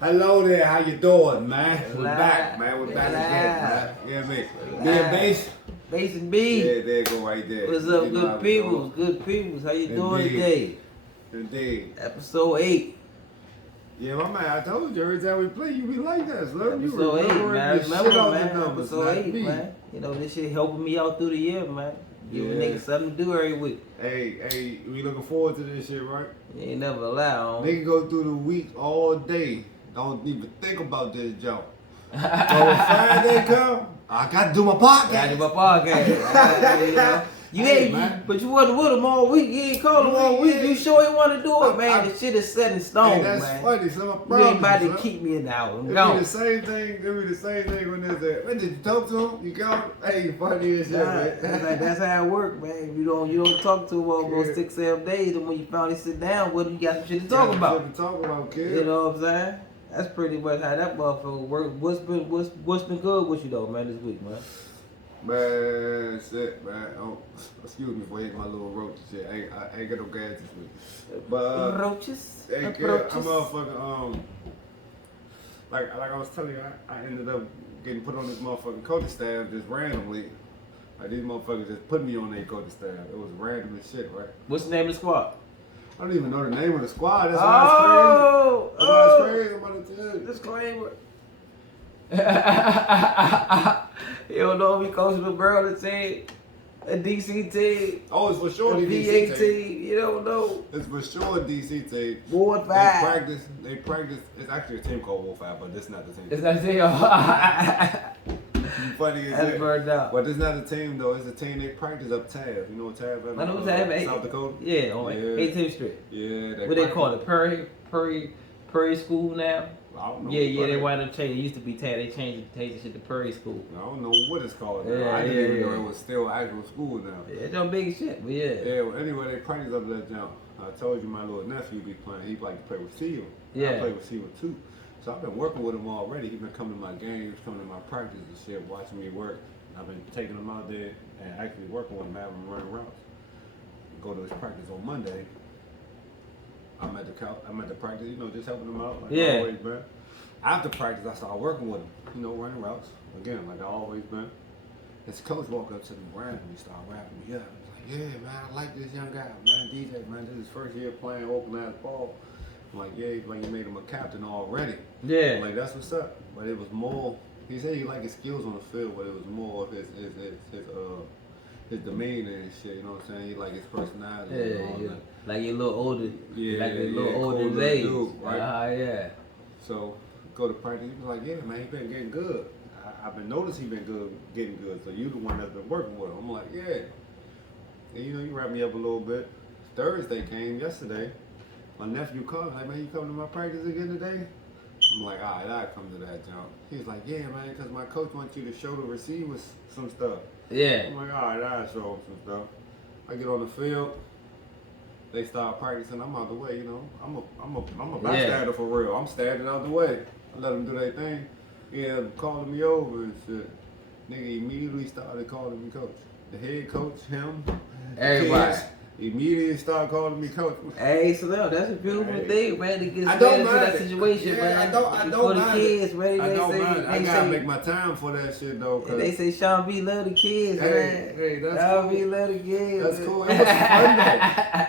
Hello there, how you doing, man? Relax. We're back, man. We're back again, man. You know what I mean? B&Base? Base and B. Yeah, there you go right there. What's You up, know how good we peoples? Good peoples. How you doing Indeed. today? Indeed. Episode 8. Yeah, my man, I told you every time we play, you be like that, Slurp. You Episode 8, remembering man. your Remember, shit on man. the numbers, Episode not 8, me. man. You know, this shit helping me out through the year, man. Giving Yeah. niggas something to do every week. Hey, we looking forward to this shit, right? You ain't never allow. Nigga go through the week all day. Don't even think about this jump. So when Friday come, I got to do my podcast. Gotta do my podcast. You know? You Hey, ain't, man. but you wasn't with him all week. You ain't called him all week. Yeah. You sure he want to do it, man? I- The shit is set in stone, Hey, that's man. funny. So I You promise ain't about to son. keep me in the hour. It be Go. the same thing. It be the same thing when there's a. When did you talk to him? You go. Hey, you funny as shit, man. That's how it work, man. You don't talk to him over Yeah. 6-7 days, and when you finally sit down with him, you got some shit to talk about. Shit to talk about, kid. You know what I'm saying? That's pretty much how that motherfucker work. What's been good with you though, man, this week, man? Man, shit, man. Oh, excuse me for hitting my little roach and shit. I ain't got no gas this week. But Roaches. hey, kid, I'm motherfucking like I was telling you, I ended up getting put on this motherfucking coaching staff just randomly. Like these motherfuckers just put me on their coaching staff. It was random as shit, right? What's the name of the squad? I don't even know the name of the squad. That's why it's crazy. That's why it's crazy. I'm about to tell you. Disclaimer. You don't know if he coaching the Maryland team, a DC team, Oh, it's for sure a the VA DC team. team. You don't know. It's for sure a DC team. Ward They 5. practice. It's actually a team called Wolf 5, but this not the team. It's not there. Funny as That's shit. burned out. But it's not a team though. It's a team they practice up Tab. You know what Tab is? I know what Tab is. South Dakota. Yeah, on Yeah. 18th Street. Yeah. What they call it? Prairie School now? I don't know. Yeah, they wound up changing. It used to be Tab. They changed the shit to Prairie School. I don't know what it's called now. Yeah, I didn't even yeah. know it was still actual school now. Yeah, it's on big shit, but yeah. Yeah, well, anyway, they practice up that jump. I told you my little nephew be playing. He like to play receiver. Yeah. I play receiver too. So I've been working with him already. He's been coming to my games, coming to my practice and shit, watching me work. I've been taking him out there and actually working with him, having him running routes. Go to his practice on Monday. I'm at the practice, you know, just helping him out. Like Yeah. always, man. After practice, I started working with him, you know, running routes. Again, like I always been. His coach walked up to me, rapping me, started rapping me up. He was like, yeah, man, I like this young guy, man. DJ, man, this is his first year playing open ass ball. I'm like, yeah, like you made him a captain already. Yeah. I'm like, that's what's up. But it was more, he said he liked his skills on the field, but it was more of his demeanor and shit, you know what I'm saying? He like his personality. and all Yeah. that. Like you're a little older. Yeah, Like you're a little yeah, older cool than little age. dude, right? Yeah. So go to practice. He was like, yeah, man, he been getting good. I've been noticing he been good, getting good. So you the one that's been working with him. I'm like, yeah. And you know, you wrap me up a little bit. Thursday came yesterday. My nephew called me like, man, you coming to my practice again today? I'm like, all right, I'll come to that jump. He's like, yeah, man, because my coach wants you to show the receivers some stuff. Yeah. I'm like, all right, I'll show them some stuff. I get on the field. They start practicing. I'm out the way, you know. I'm a bystander for real. I'm standing out the way. I let them do their thing. Yeah, calling me over and shit. Nigga immediately started calling me coach. The head coach, him, Everybody. kids, immediately started calling me coach. Hey, so that's a beautiful Hey. thing, man, to get I straight don't into mind that it. situation, Yeah, man. I don't For the mind kids, it. man. I They don't say, mind it. I they gotta say, make my time for that shit though. Cause they say Sean B love the kids, Hey, man. hey, that's Sean B cool. love the kids. That's man. cool. It was fun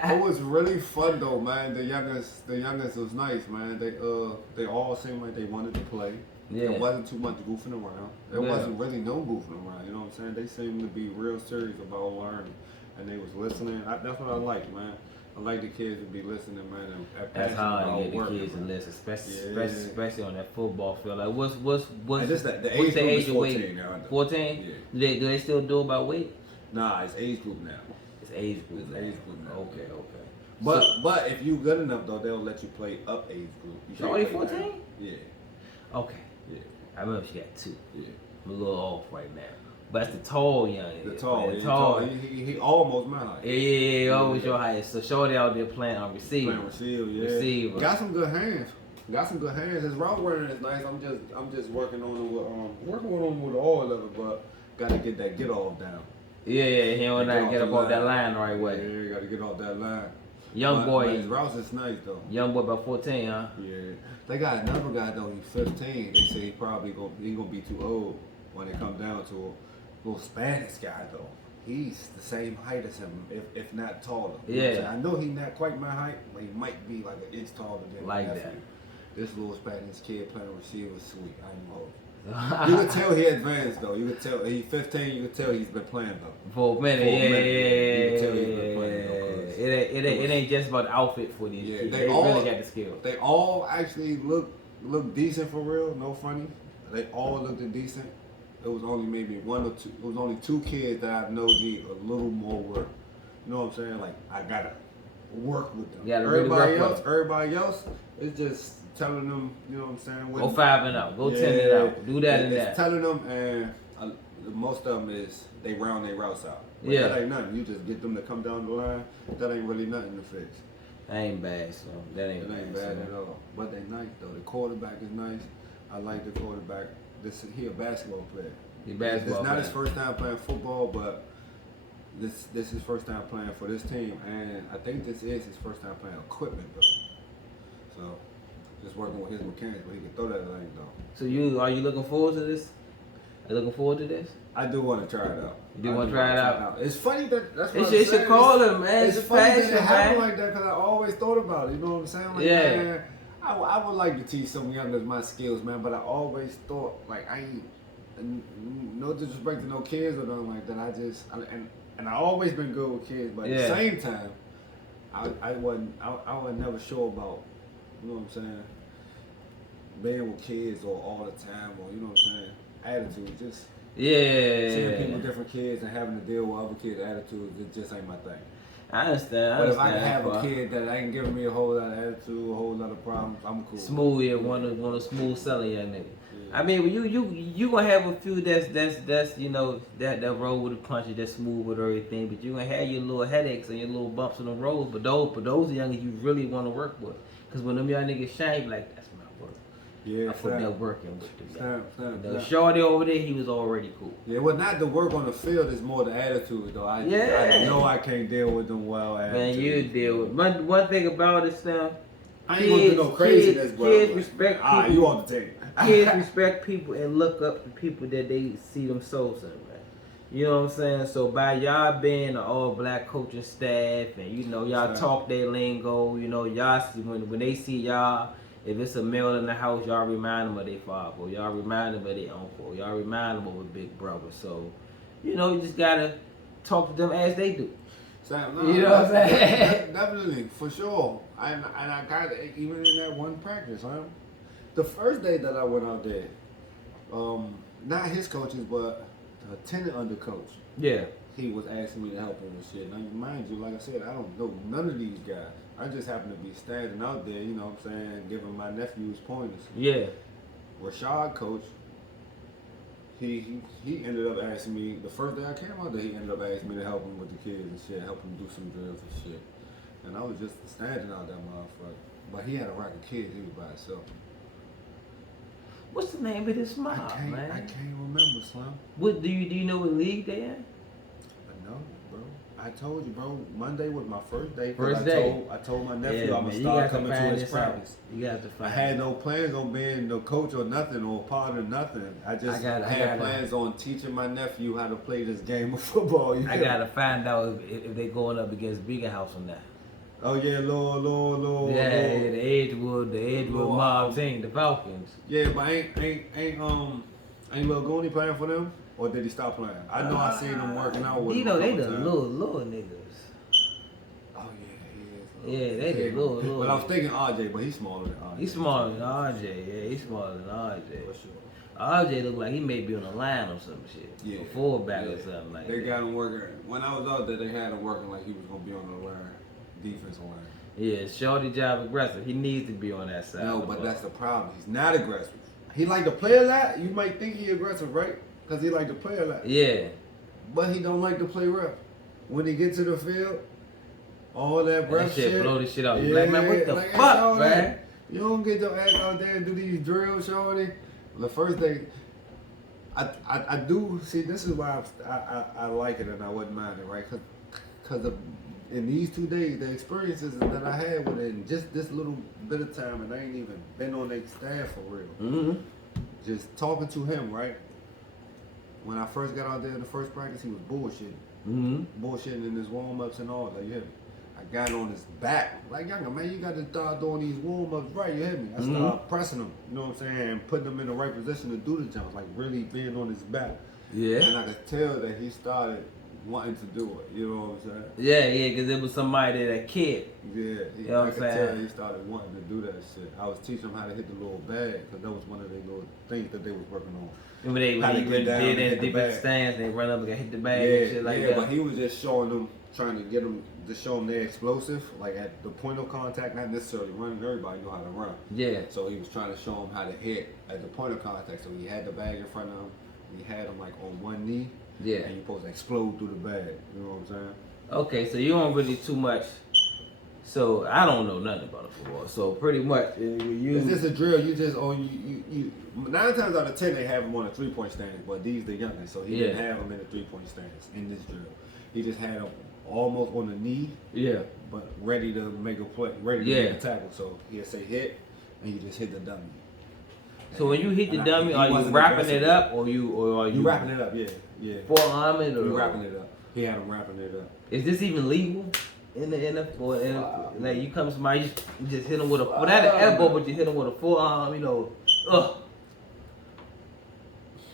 though. It was really fun though, man. The youngest was nice, man. They all seemed like they wanted to play. Yeah. There wasn't too much goofing around. There Yeah. wasn't really no goofing around. You know what I'm saying? They seemed to be real serious about learning, and they was listening. That's what I like, man. I like the kids to be listening, man. And That's passionate how about I get the working, kids to man. listen, especially, Yeah. especially on that football field. Like, what's And this, the what's age the group age is of 14 weight? now. 14? Yeah. Do they still do it by weight? Nah, it's age group now. It's age group. It's now. age group now. Okay. But if you good enough though, they'll let you play up age group. You So can't only play 14? down. Yeah. Okay. Yeah. I remember she got 2. Yeah. I'm a little off right now. But that's the tall young. The man. tall, The he tall. tall. He almost my height. Yeah, always your height. So Shorty out there playing on receiver. Playing receiver, yeah. Receiver. Got some good hands. His route running is nice. I'm just working on him with all of it, but gotta get that get off down. Yeah, he don't not get up off that line the right way. Yeah, gotta get off that line. Young But his boy, routes is nice though. young boy about 14, huh? Yeah. They got another guy though. He's 15. They say he gonna be too old when it comes down to a little Spanish guy though. He's the same height as him, if not taller. You know what I'm saying? Yeah. I know he's not quite my height, but he might be like an inch taller than Like me. that. This little Spanish kid playing receiver is sweet. I ain't gonna hold you. You can tell he advanced though. You can tell he's 15. You can tell he's been playing though. For a minute, For a yeah, minute, you can tell he's been yeah. playing though. 'Cause It ain't just about the outfit for these Yeah, kids. they They all- really got the skill. They all actually look decent for real. No funny. They all looked decent. It was only maybe one or two. It was only two kids that I know need a little more work. You know what I'm saying? Like I gotta work with them. You gotta really work with them. Everybody else is just telling them. You know what I'm saying? Go 5 and out. Go 10 and out. Do that and It's that. telling them, and most of them is they round their routes out. But Yeah. that ain't nothing. You just get them to come down the line. That ain't really nothing to fix. That ain't bad, so that ain't It ain't bad. bad at all. But they nice though. The quarterback is nice. I like the quarterback. He a basketball player. He basketball It's not player. his first time playing football, but this is his first time playing for this team, and I think this is his first time playing equipment though. So just working with his mechanics, but he can throw that thing though. So are you looking forward to this? Are you looking forward to this? I do want to try it out. You do want to try it out? It's funny that that's what It's your calling, man. It's It's funny that passion, it happened man. like that because I always thought about it. You know what I'm saying? Like, Yeah. Man, I would like to teach some youngers my skills, man. But I always thought like I ain't no disrespect to no kids or nothing like that. And I always been good with kids, but at the same time, I was never sure about, you know what I'm saying, being with kids or all the time or you know what I'm saying, attitude. Just seeing people, different kids, and having to deal with other kids' attitudes, it just ain't my thing. I understand. But if I can have a kid that ain't giving me a whole lot of attitude, a whole lot of problems, I'm cool. Smooth, yeah, one of smooth selling young nigga. I mean, you gonna have a few that's you know that roll with the punches, that's smooth with everything, but you gonna have your little headaches and your little bumps on the road. But those youngers you really want to work with, cause when them young niggas shine, you like that's my work. Yeah, I put that work in with them. The Snap. shorty over there, he was already cool. Yeah, well, not the work on the field, it's more the attitude, though. I know I can't deal with them well attitudes. Man, you deal with one thing about it, Sam. I ain't gonna do no craziness, bro. Kids respect people. You on the team. Kids respect people and look up to people that they see themselves in, man. You know what I'm saying? So by y'all being an all black coaching staff and you know y'all talk their lingo, you know y'all see when they see y'all, if it's a male in the house, y'all remind them of their father, or y'all remind them of their uncle, or y'all remind them of a big brother. So, you know, you just gotta talk to them as they do. Sam, You know what I'm saying? Definitely, for sure. And I got it even in that one practice, huh? The first day that I went out there, not his coaches, but the attendant under coach. Yeah. He was asking me to help him with shit. Now, mind you, like I said, I don't know none of these guys. I just happen to be standing out there, you know what I'm saying, giving my nephews pointers. Yeah. Rashad coach, he ended up asking me, the first day I came out there, he ended up asking me to help him with the kids and shit, help him do some drills and shit. And I was just standing out that motherfucker. But he had a rack of kids, he was by himself. What's the name of this mob, man? I can't remember, Slim. What do you know what league they in? No, bro. I told you, bro. Monday was my first day. I told my nephew I'm gonna start coming to his practice. You got to find. I had no plans on being no coach or nothing or part of nothing. I had plans on teaching my nephew how to play this game of football. I gotta find out if they going up against Bigger House or not. Oh yeah, Lord. Yeah, the Edgewood mob team, the Falcons. Yeah, but ain't Lil Gooney playing for them, or did he stop playing? I know I seen them working out with. You know they the little niggas. Oh yeah, he is. Yeah, they the little. But I was thinking RJ, but he's smaller than RJ. He's smaller than RJ. Yeah, he's smaller than RJ. For sure. RJ look like he may be on the line or some shit. Yeah. A fullback or something like that. They got him working. When I was out there, they had him working like he was gonna be on the line, defensive line. Yeah, shorty job aggressive. He needs to be on that side. No, but that's the problem. He's not aggressive. He like to play a lot. You might think he aggressive, right? Because he like to play a lot. Yeah. But he don't like to play rough. When he get to the field, all that rough shit. Blow this shit out. Yeah, like, man, what the fuck, man? You don't get your ass out there and do these drills, shorty. The first day, I do see. This is why I like it and I wouldn't mind it, right? Because in these 2 days, the experiences that I had with it in just this little bit of time, and I ain't even been on their staff for real. Mm-hmm. Just talking to him, right? When I first got out there in the first practice, he was bullshitting. Mm-hmm. Bullshitting in his warm-ups and all that, you hear me? I got on his back. Like, younger man, you got to start doing these warm-ups right, you hear me? I started pressing him, you know what I'm saying? And putting him in the right position to do the jumps, like really being on his back. Yeah. And I could tell that he started wanting to do it, you know what I'm saying? Yeah, because it was somebody that cared. Yeah, you know what I I'm could saying? tell he started wanting to do that shit. I was teaching him how to hit the little bag, because that was one of the little things that they was working on. Remember they How to when get he down did and hit in the different bag. stands and they run up and hit the bag Yeah, and shit like yeah, that. but he was just showing them, trying to get them, to show them they're explosive, like at the point of contact, not necessarily running. Everybody know how to run. Yeah. So he was trying to show them how to hit at the point of contact. So he had the bag in front of him. He had him like on one knee. Yeah. And you're supposed to explode through the bag. You know what I'm saying? Okay, so you don't really too much. So I don't know nothing about football. So pretty much, It's just a drill. You just on you. 9 times out of 10 they have him on a 3-point stance, but these the youngest, so he didn't have him in a 3-point stance in this drill. He just had him almost on the knee, yeah, but ready to make a play, ready to make a tackle. So he'll say hit, and you just hit the dummy. So when you hit the dummy, are you wrapping it up, or are you wrapping it up? Yeah. Forearming or you wrapping it up? He had him wrapping it up. Is this even legal? In the NFL, like you come to somebody, you just hit him with a not an elbow, but you hit him with a forearm, you know.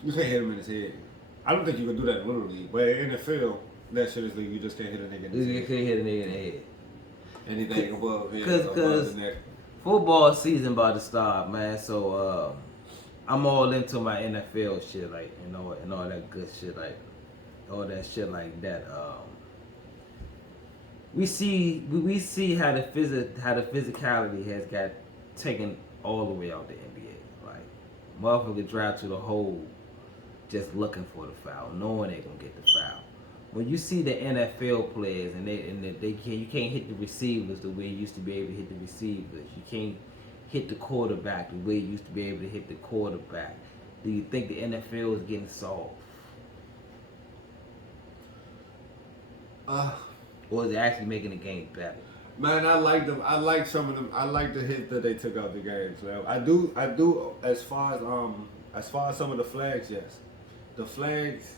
You can't hit him in his head. I don't think you can do that in Little League, but in the field, that shit is legal. You just can't hit a nigga in his head. You can't hit a nigga in the head. Anything above here, Cause the neck. Football season about to start, man. So I'm all into my NFL shit, like and all that good shit, like all that shit like that. We see how the physicality has got taken all the way out the NBA. Like motherfucker drive to the hole just looking for the foul, knowing they gonna get the foul. When you see the NFL players and you can't hit the receivers the way you used to be able to hit the receivers. You can't hit the quarterback the way you used to be able to hit the quarterback. Do you think the NFL is getting soft? Or is it actually making the game better? Man, I like them. I like some of them. I like the hits that they took out the game. So I do. As far as some of the flags, yes. The flags.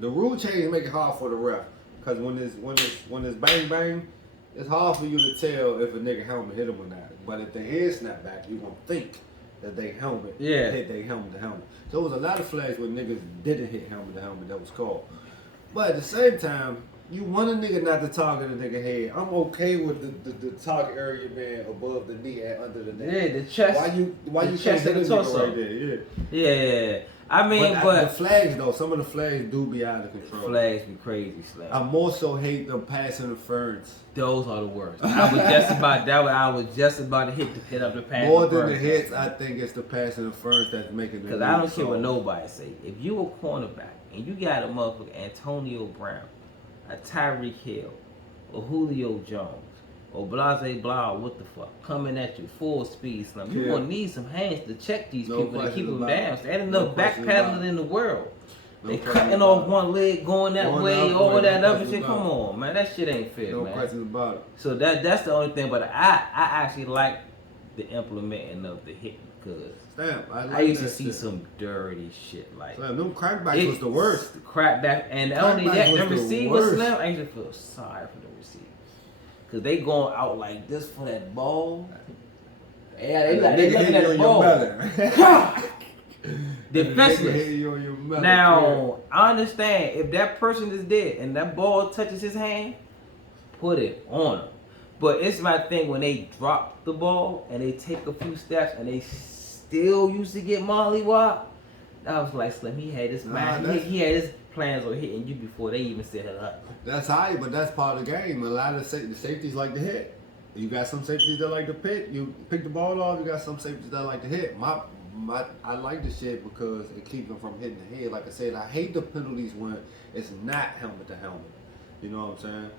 The rule change make it hard for the ref, because when it's bang bang, it's hard for you to tell if a nigga helmet hit him or not. But if the head snap back, you gonna think that they helmet hit they helmet to helmet. So there was a lot of flags where niggas didn't hit helmet to helmet that was called. But at the same time, you want a nigga not to target a nigga head. I'm okay with the target area being above the knee and under the neck. Yeah, the chest. Why you chest can't and hit the a nigga torso. right there? Yeah. Yeah. I mean, but the flags though, some of the flags do be out of control. Flags be crazy, Slam. I more so hate the pass interference. Those are the worst. I was just about to hit up the pass. More than the hits, I think it's the pass interference that's making it. Because I don't care what nobody say. If you a cornerback and you got a motherfucker Antonio Brown, a Tyreek Hill, or Julio Jones, or Blase Blah, what the fuck, coming at you full speed, Slim. You gonna need some hands to check these people to keep them down. So ain't enough backpedaling in the world. They cutting off one leg, going that way, all that other shit. Come on, man, that shit ain't fair, man. No questions about it. So that's the only thing. But I actually like the implementing of the hitting, because I used to see some dirty shit like. Them crackbacks was the worst. Crackback, and only that, the receivers, Slim, I used to feel sorry for the receivers. Cause they going out like this for that ball. Yeah, they looking at the ball. Defenseless. Now, I understand if that person is dead and that ball touches his hand, put it on him. But it's my thing when they drop the ball and they take a few steps and they still used to get mollywop. I was like, Slim, he had his mind. He had his plans on hitting you before they even set it up. That's high, but that's part of the game. A lot of the safeties like to hit. You got some safeties that like to pick. You pick the ball off. You got some safeties that like to hit. I like the shit because it keeps them from hitting the head. Like I said, I hate the penalties when it's not helmet to helmet. You know what I'm saying?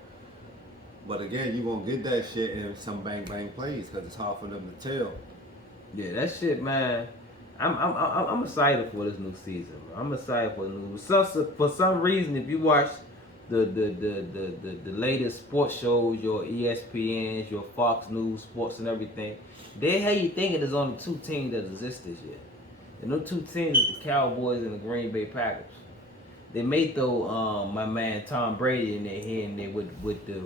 But again, you gonna get that shit in some bang bang plays because it's hard for them to tell. Yeah, that shit, man. I'm excited for this new season, bro. I'm excited for the new. For some reason, if you watch the latest sports shows, your ESPNs, your Fox News Sports and everything, they have you thinking there's only two teams that exist this year. And those two teams is the Cowboys and the Green Bay Packers. They may throw my man Tom Brady in there hitting there with the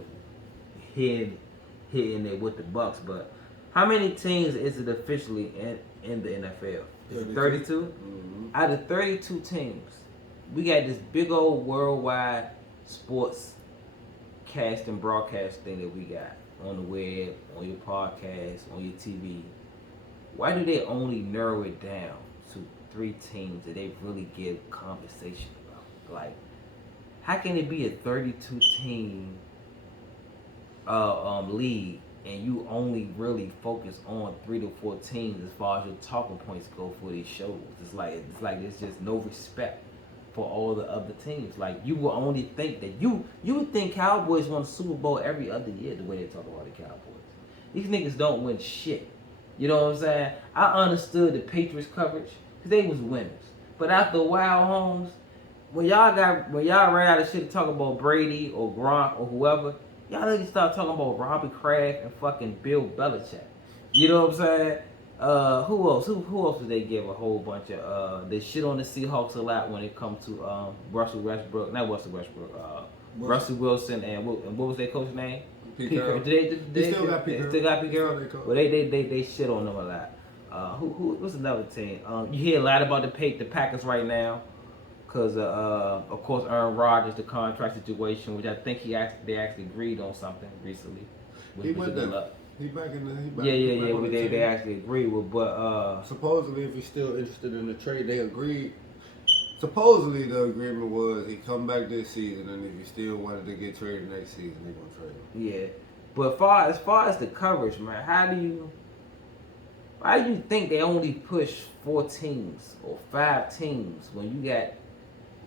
hitting there with the Bucks, but how many teams is it officially in the NFL? Is it 32? Mm-hmm. Out of 32 teams, we got this big old worldwide sports cast and broadcast thing that we got on the web, on your podcast, on your TV. Why do they only narrow it down to 3 teams that they really give conversation about? Like, how can it be a 32 team league and you only really focus on 3 to 4 teams as far as your talking points go for these shows? It's like there's just no respect for all the other teams. Like, you will only think that you would think Cowboys won the Super Bowl every other year the way they talk about the Cowboys. These niggas don't win shit. You know what I'm saying? I understood the Patriots coverage because they was winners. But after a while, Holmes, when y'all ran out of shit to talk about Brady or Gronk or whoever, y'all niggas start talking about Robbie Kraft and fucking Bill Belichick. You know what I'm saying? Who else? Who else did they give a whole bunch of? They shit on the Seahawks a lot when it comes to Russell Westbrook. Not Russell Westbrook. Russell Wilson and what was their coach's name? Pete Carroll. They still got Pete Carroll. Well, they shit on them a lot. What's another team? You hear a lot about the Packers right now, because of course Aaron Rodgers, the contract situation, which I think they actually agreed on something recently. He back in the They actually agreed with, but supposedly if he's still interested in the trade, they agreed. Supposedly the agreement was he come back this season, and if he still wanted to get traded next season, they're gonna trade him. Yeah, but as far as the coverage, man, why do you think they only push 4 teams or 5 teams when you got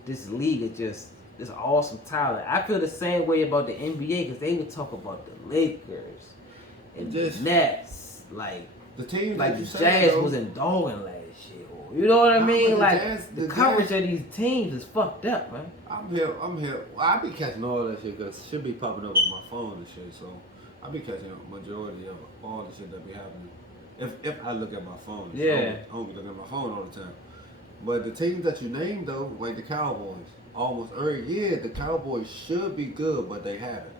this league of just this awesome talent? I feel the same way about the NBA because they would talk about the Lakers and the Nets, like the teams like that the Jazz wasn't dogging last year. You know what I mean? Like the coverage of these teams is fucked up, man. I'm here. Well, I be catching all that shit because shit be popping up on my phone and shit. So I be catching a majority of all the shit that be happening. If I look at my phone, yeah, I don't be looking at my phone all the time. But the teams that you named though, like the Cowboys, almost every year the Cowboys should be good, but they haven't.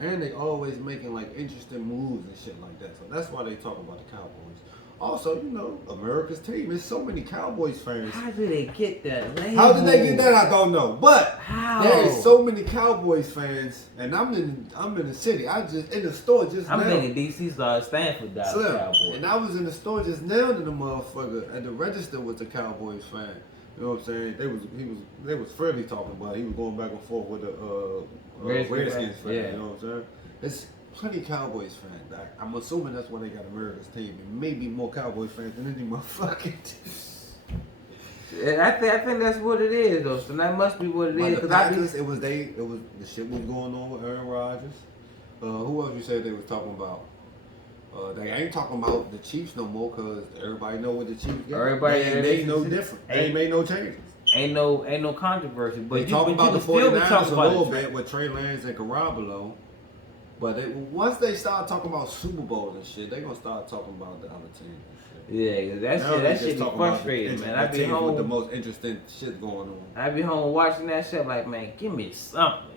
And they always making like interesting moves and shit like that. So that's why they talk about the Cowboys. Also, you know, America's team. There's so many Cowboys fans. How did they get that label? How did they get that? I don't know. But how? There's so many Cowboys fans, and I'm in the city. I just in the store just I'm now. thinking DC started Stanford Cowboys. And I was in the store just now, and the motherfucker at the register was a Cowboys fan. You know what I'm saying? They was fairly talking about it. He was going back and forth with the Redskins fan. Yeah. You know what I'm saying? It's plenty Cowboys fans. I'm assuming that's why they got America's team. And maybe more Cowboys fans than any motherfucking team. Yeah, I think that's what it is though. So that must be what it is. The Packers, it was the shit was going on with Aaron Rodgers. Who else you said they was talking about? They ain't talking about the Chiefs no more because everybody know what the Chiefs get. They ain't no different. They ain't made no changes. Ain't no controversy. But they talking about the 49ers a little bit with Trey Lance and Garoppolo. But once they start talking about Super Bowls and shit, they gonna start talking about the other teams and shit. Yeah, that shit be frustrating, man. I be home with the most interesting shit going on. I be home watching that shit like, man, give me something.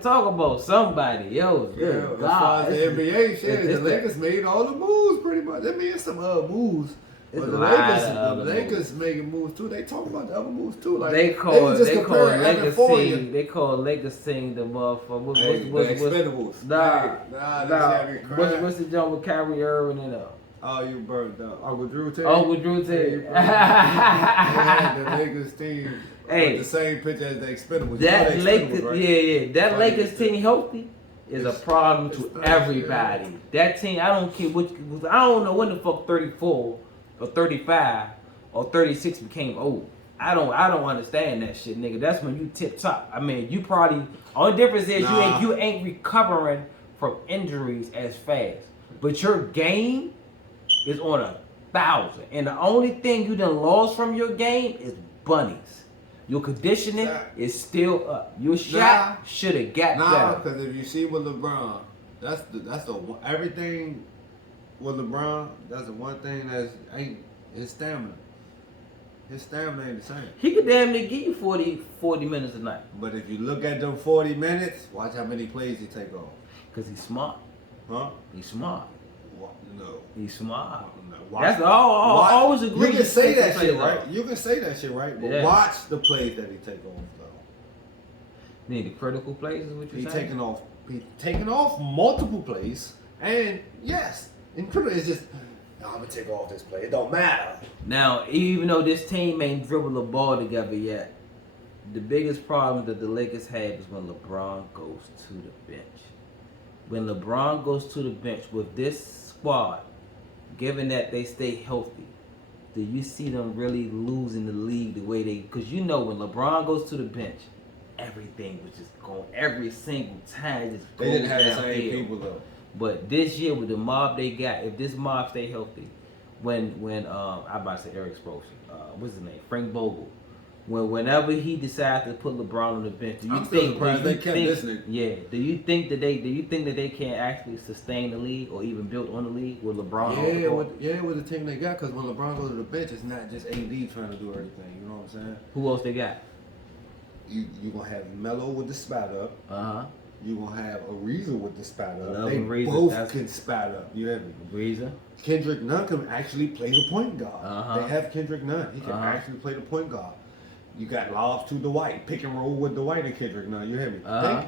Talk about somebody else. Good God. The NBA shit, the Lakers made all the moves pretty much. They made some moves. But the Lakers making moves too. They talk about the other moves too. Like they call Lakers team the motherfucker. The Expendables. Nah. What's the jump with Kyrie Irving and Oh, you burned up. Uncle Drew team. They had the Lakers team. With the same pitch as the Expendables. That Lakers, right? That Lakers team healthy is a problem to everybody. Yeah. That team, I don't care which. I don't know when the fuck 34 or 35 or 36 became old. I don't understand that shit, nigga. That's when you tip top. I mean, you probably only difference is you ain't recovering from injuries as fast, but your game is on 1,000, and the only thing you done lost from your game is bunnies. Your conditioning Nah. is still up. Your shot should have got Nah, better. because if you see with LeBron, that's the one, everything with LeBron. That's the one thing that's ain't his stamina. His stamina ain't the same. He could damn near give you 40 minutes a night. But if you look at them 40 minutes, watch how many plays he take off. Because he's smart. Huh? He's smart. No. He's smart. Watch, That's all. I always agree. You can say that shit, off. right? You can say that shit, right? But Yeah. watch the plays that he take off, though. Need the critical plays is what you're saying? He taking off multiple plays, and yes, in critical, it's just, I'm gonna take off this play. It don't matter. Now, even though this team ain't dribbled the ball together yet, the biggest problem that the Lakers have is when LeBron goes to the bench. When LeBron goes to the bench with this squad, given that they stay healthy, do you see them really losing the league the way they? Because you know when LeBron goes to the bench, everything was just going every single time. Just They didn't have the downhill. same people though. But this year with the mob they got, if this mob stay healthy, when I about to say Eric Spoelstra, what's his name, Frank Vogel, whenever he decides to put LeBron on the bench, do you I'm still think? surprised they kept this nigga. Yeah. Do you think that they can actually sustain the league or even build on the league with LeBron? on the court? With the team they got, because when LeBron goes to the bench, it's not just AD trying to do everything. You know what I'm saying? Who else they got? You gonna have Melo with the spot up. You gonna have Ariza with the spot up. Love They Ariza, both can spot up. You have me. Breezer. Kendrick Nunn can actually play the point guard. Uh-huh. They have Kendrick Nunn. He can actually play the point guard. You got lobs to Dwight, pick and roll with Dwight and Kendrick Nunn. You hear me?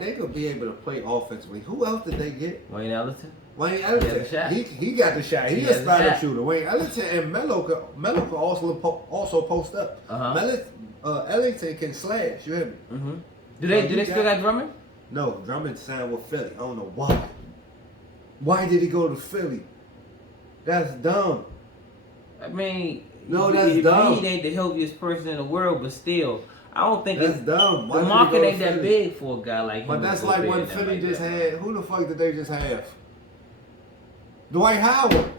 They could be able to play offensively. Who else did they get? Wayne Ellington. Wayne Ellington. He got the shot. He a spot up shooter. Wayne Ellington and Melo could also post up. Ellington can slash. You hear me? Mm-hmm. Do they still got Drummond? No, Drummond signed with Philly. I don't know why. Why did he go to Philly? That's dumb. I mean, No, that's dumb. He ain't the healthiest person in the world, but still, I don't think That's dumb. Why the did he market go to ain't that Philly? big for a guy like him. But that's to go like big when and Philly like just that. had. Who the fuck did they just have? Dwight Howard.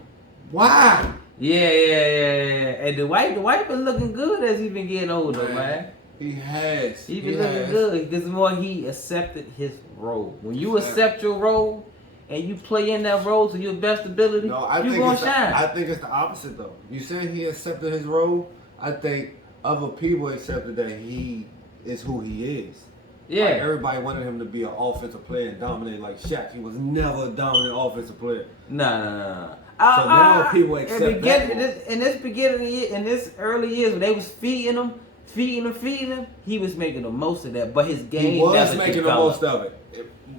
Why? Yeah. And Dwight been looking good as he been getting older, man. He has. He been looking good because more he accepted his role. When you accept your role and you play in that role to your best ability, No, I you think gonna it's shine. I think it's the opposite though. You saying he accepted his role? I think other people accepted that he is who he is. Yeah. Like everybody wanted him to be an offensive player and dominate like Shaq. He was never a dominant offensive player. Nah. So now people accept that. In this early years when they was feeding him, he was making the most of that. But his game He was never making the developed. most of it.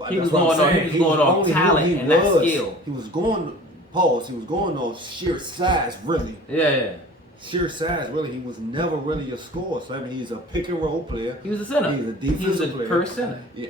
He was That's what I'm going saying. on only talent who he and that was. skill. He was going He was going on sheer size, really. Yeah. Sheer size, really. He was never really a scorer. So I mean, he's a pick and roll player. He was a center. He's a defensive He was a player. pure center. Yeah,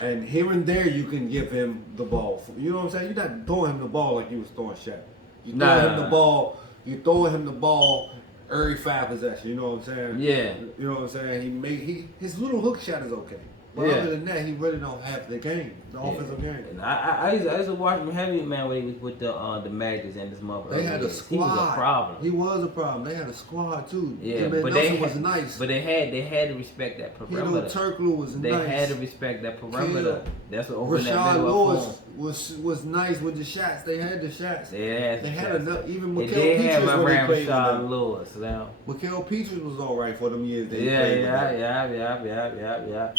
and here and there you can give him the ball. You know what I'm saying? You're not throwing him the ball like you was throwing Shaq. You throwing him the ball. You throwing him the ball every 5 possessions. You know what I'm saying? Yeah. You know what I'm saying? His little hook shot is okay. But other than that, he really don't have the game, the offensive game. And I used to watch him heavy, man, when he was with the Magic and his mother. They had a squad. He was a problem. He was a problem. They had a squad too. Yeah, but they was nice. But they had to respect that perimeter. Turkoglu was They nice. had to respect that perimeter. That's what opened that Rashad middle up Lewis was nice with the shots. They had the shots. They had enough. Even They Mikal did have Petras my when they man played with Rashad them. Lewis now. Mikal Petras was all right for them years. That he played with them. Yeah.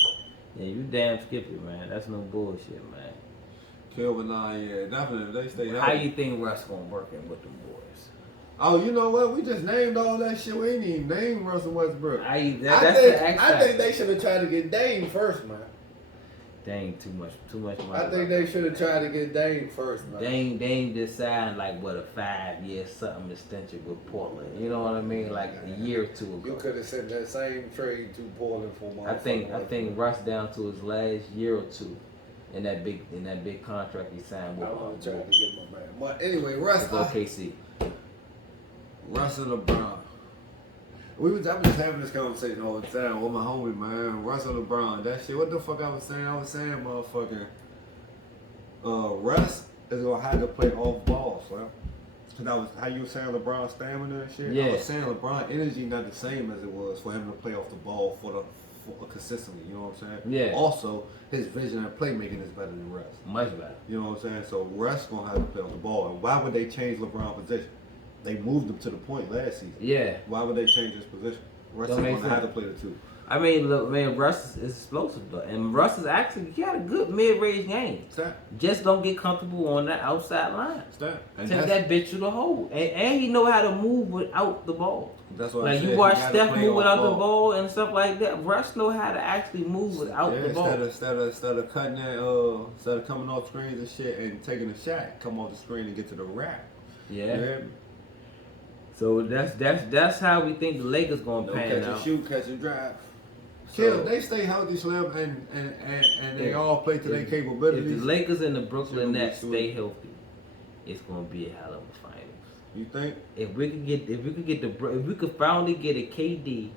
Yeah, you damn Skippy, man. That's no bullshit, man. Kelvin, yeah, definitely. They stay How healthy. you think Russ gonna work in with them boys? Oh, you know what? We just named all that shit. We ain't even named Russell Westbrook. That's I the X think factor. they should have tried to get Dame first, man. Dang, too much money. I think they should have tried to get Dame first, man. Dame just signed like what a 5-year something extension with Portland. You know what I mean? Like a year or two ago. You could have sent that same trade to Portland for I think Russ down to his last year or two in that big contract he signed with. I want to try to get my man. But anyway, Russ. OKC. Russ and LeBron. I was just having this conversation all the time with my homie, man. Russ and LeBron. That shit. What the fuck I was saying? I was saying, motherfucker. Russ is gonna have to play off ball, man. Cause I was how you were saying LeBron's stamina and shit. Yeah. I was saying LeBron energy not the same as it was for him to play off the ball for consistently. You know what I'm saying? Yeah. Also, his vision and playmaking is better than Russ. Much better. You know what I'm saying? So Russ gonna have to play off the ball. And why would they change LeBron's position? They moved him to the point last season. Yeah. Why would they change his position? Russ is Don't make gonna have to sense. play the two. I mean, look, man, Russ is explosive though, and Russ is actually he had a good mid-range game. Stop. Just don't get comfortable on that outside line. Stop. And Take that bitch to the hole, and he know how to move without the ball. That's what Like I said. you watch He gotta Steph play move off without the ball and stuff like that. Russ know how to actually move without the ball. Instead of cutting that, instead of coming off screens and shit and taking a shot, come off the screen and get to the rack. Yeah. So that's how we think the Lakers gonna No pan catch out. and shoot, catch and drive. So- Kill, they stay healthy, Slim, and they all play to their If capabilities. the Lakers and the Brooklyn Should we Nets do stay it? healthy, it's gonna be a hell of a finals. You think? If we could finally get a KD,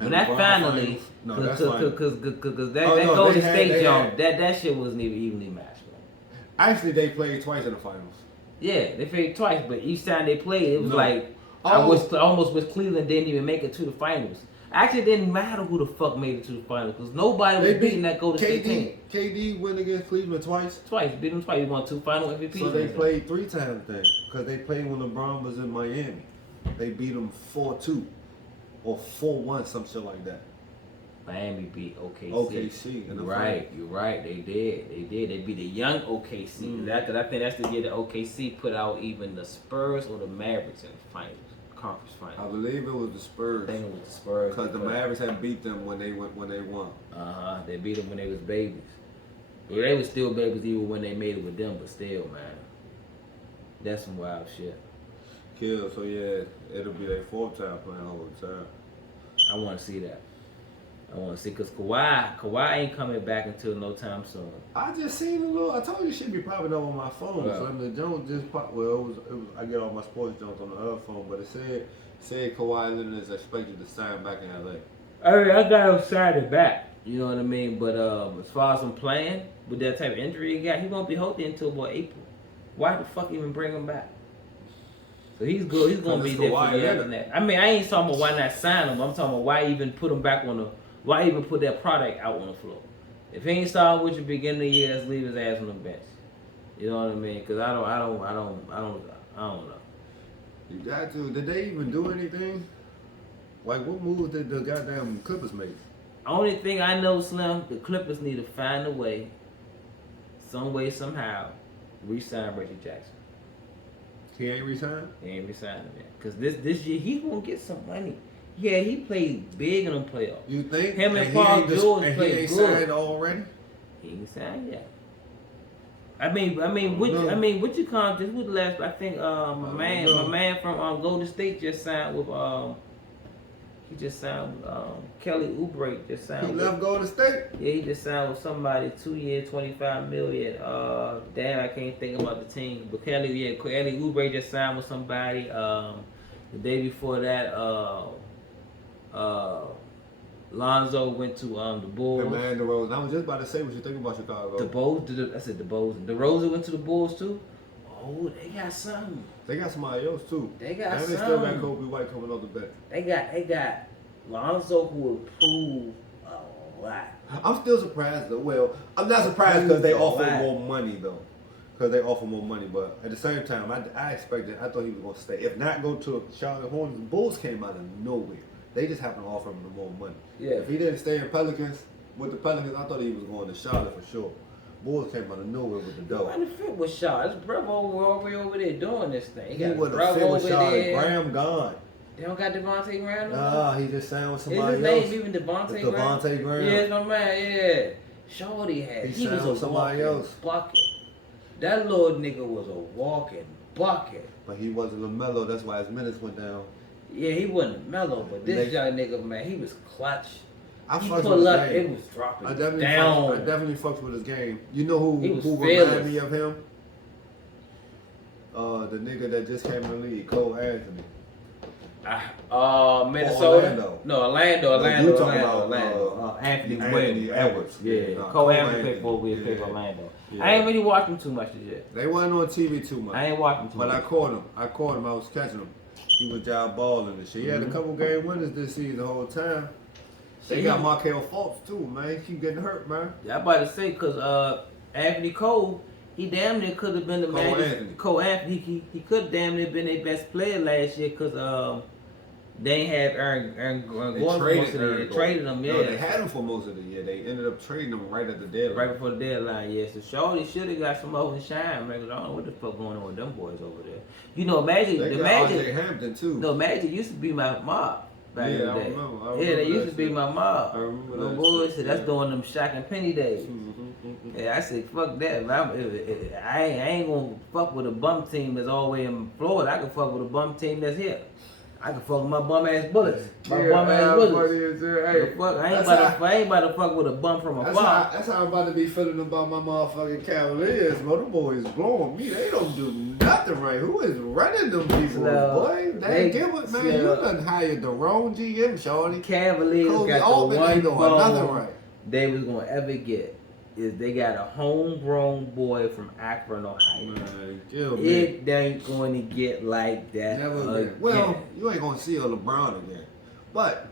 And but that LeBron finally, finals? No, that's fine. because that Oh, no, Golden they had- State they jump, had- that shit wasn't even evenly matched, man. Actually, they played twice in the finals. Yeah, they played twice, but each time they played, it was No. like I almost wish Cleveland didn't even make it to the finals. Actually, it didn't matter who the fuck made it to the finals because nobody was beating that Golden State team. KD went against Cleveland twice. Twice, beat them twice. He won 2 final MVPs. So they played 3 times then, because they played when LeBron was in Miami. They beat them 4-2 or 4-1, some shit like that. Miami beat OKC. OKC in the Right, you're right. They did. They beat the young OKC. Mm. Cause I think that's the year that OKC put out even the Spurs or the Mavericks in the finals, conference I finals. believe it was the Spurs, I think it was the Spurs. because the Mavericks had beat them when they won. They beat them when they was babies. Well, they was still babies even when they made it with them, but still, man, that's some wild shit. Kill, so yeah, it'll be their 4th time playing all the time. I want to see that. I want to see because Kawhi ain't coming back until no time soon. I just seen a little. I told you it should be popping up on my phone. Right. So the Jones just popped. Well, it was. I get all my sports Jones on the other phone, but it said Kawhi Leonard is expected to sign back in LA. I mean, I got him signed back. You know what I mean? But as far as him playing with that type of injury he got, he won't be healthy until about April. Why the fuck even bring him back? So he's good. He's gonna be there for Kawhi the Leonard. than that. I mean, I ain't talking about why not sign him. I'm talking about why even put him back on the. Why even put that product out on the floor? If he ain't starting with you beginning of the year, let's leave his ass on the bench. You know what I mean? Because I don't know. You got to. Did they even do anything? Like, what moves did the goddamn Clippers make? Only thing I know, Slim, the Clippers need to find a way, some way, somehow, re-sign Reggie Jackson. He ain't resigned? He ain't re-signing him yet. Because this year, he gonna get some money. Yeah, he played big in them playoffs. You think? Him and he Paul ain't just- George and played he ain't good. signed already? He ain't signed yet. I mean, No. what you call just who the last? I think my No. man from Golden State just signed with he just signed with Kelly Oubre just signed. He with, left Golden State? Yeah, he just signed with somebody 2 years, $25 million. Damn, I can't think about the team. But Kelly Oubre just signed with somebody. The day before that, Lonzo went to the Bulls. Man, DeRozan. I was just about to say what you think about Chicago. The Bulls. I said the Bulls. DeRozan went to the Bulls too. Oh, they got something. They got somebody else too. They got and they still got some. Kobe White coming off the bench. They got Lonzo who improved a lot. I'm still surprised though. Well, I'm not surprised because they offer Why? more money though. Because they offer more money, but at the same time, I expected. I thought he was going to stay. If not, go to Charlotte Hornets. The Bulls came out of nowhere. They just happened to offer him more money. Yeah. If he didn't stay in Pelicans with the Pelicans, I thought he was going to Charlotte for sure. Bulls came out of nowhere with the dough. Why the fit with Shaw? It's Bravo over there doing this thing. He got would have Bravo fit with over Charlotte. there. Graham gone. They don't got Devontae Graham no more? Nah, he just signed with Is somebody his else. name even Devontae It's Graham? Devontae Graham. Yeah, it's my man, yeah. Shorty had. He He was signed a with somebody walking else. bucket. That little nigga was a walking bucket. But he wasn't LaMelo. That's why his minutes went down. Yeah, he wasn't mellow, but this They- young nigga, man, he was clutch. I He fucked with pull his up, game. it was dropping I definitely down. fucked with his game. You know He who was reminded fearless. me of him? The nigga that just came in the league, Cole Anthony. Minnesota. Orlando. No, Orlando. You talking about Anthony Anthony Edwards. Yeah, No, Cole Anthony. Anthony picked we pick Orlando. Yeah. I ain't really watched him too much yet. They wasn't on TV too much. I ain't watching too But much. I caught him. I was catching him. He was job balling and shit. He had a couple game winners this season the whole time. They got Markel Fultz too, man. He keep getting hurt, man. Yeah, I'm about to say, because Anthony Cole, he damn near could have been the man. Cole Anthony, he could have damn near been their best player last year because they ain't have Aaron Gordon most of the year. They traded him, yeah. No, they had him for most of the year. They ended up trading him right at the deadline. Right before the deadline, yeah. So Shorty should have got some over and shine, man, because I don't know what the fuck going on with them boys over there. You know, Magic, they got RJ Hampton too. No, Magic used to be my mob. Back in the day. I remember They used to be my mob. I remember no that. Boys, shit, that's during them Shaq and Penny days. Yeah, I said, fuck that. I ain't gonna fuck with a bum team that's all the way in Florida. I can fuck with a bum team that's here. I can fuck with my bum ass bullets. My bum ass bullets. Hey, I ain't about to fuck with a bum from afar. That's how I'm about to be feeling about my motherfucking Cavaliers, bro. Them boys blowing me. They don't do nothing right. Who is running them people, boy? They give it, man. You done hired the wrong GM, shorty. Cavaliers Kobe got Altman the one ain't doing nothing bone right. they was gonna ever get. Is they got a homegrown boy from Akron, Ohio. Man, it ain't going to get like that. Never again. Well, you ain't going to see a LeBron again. But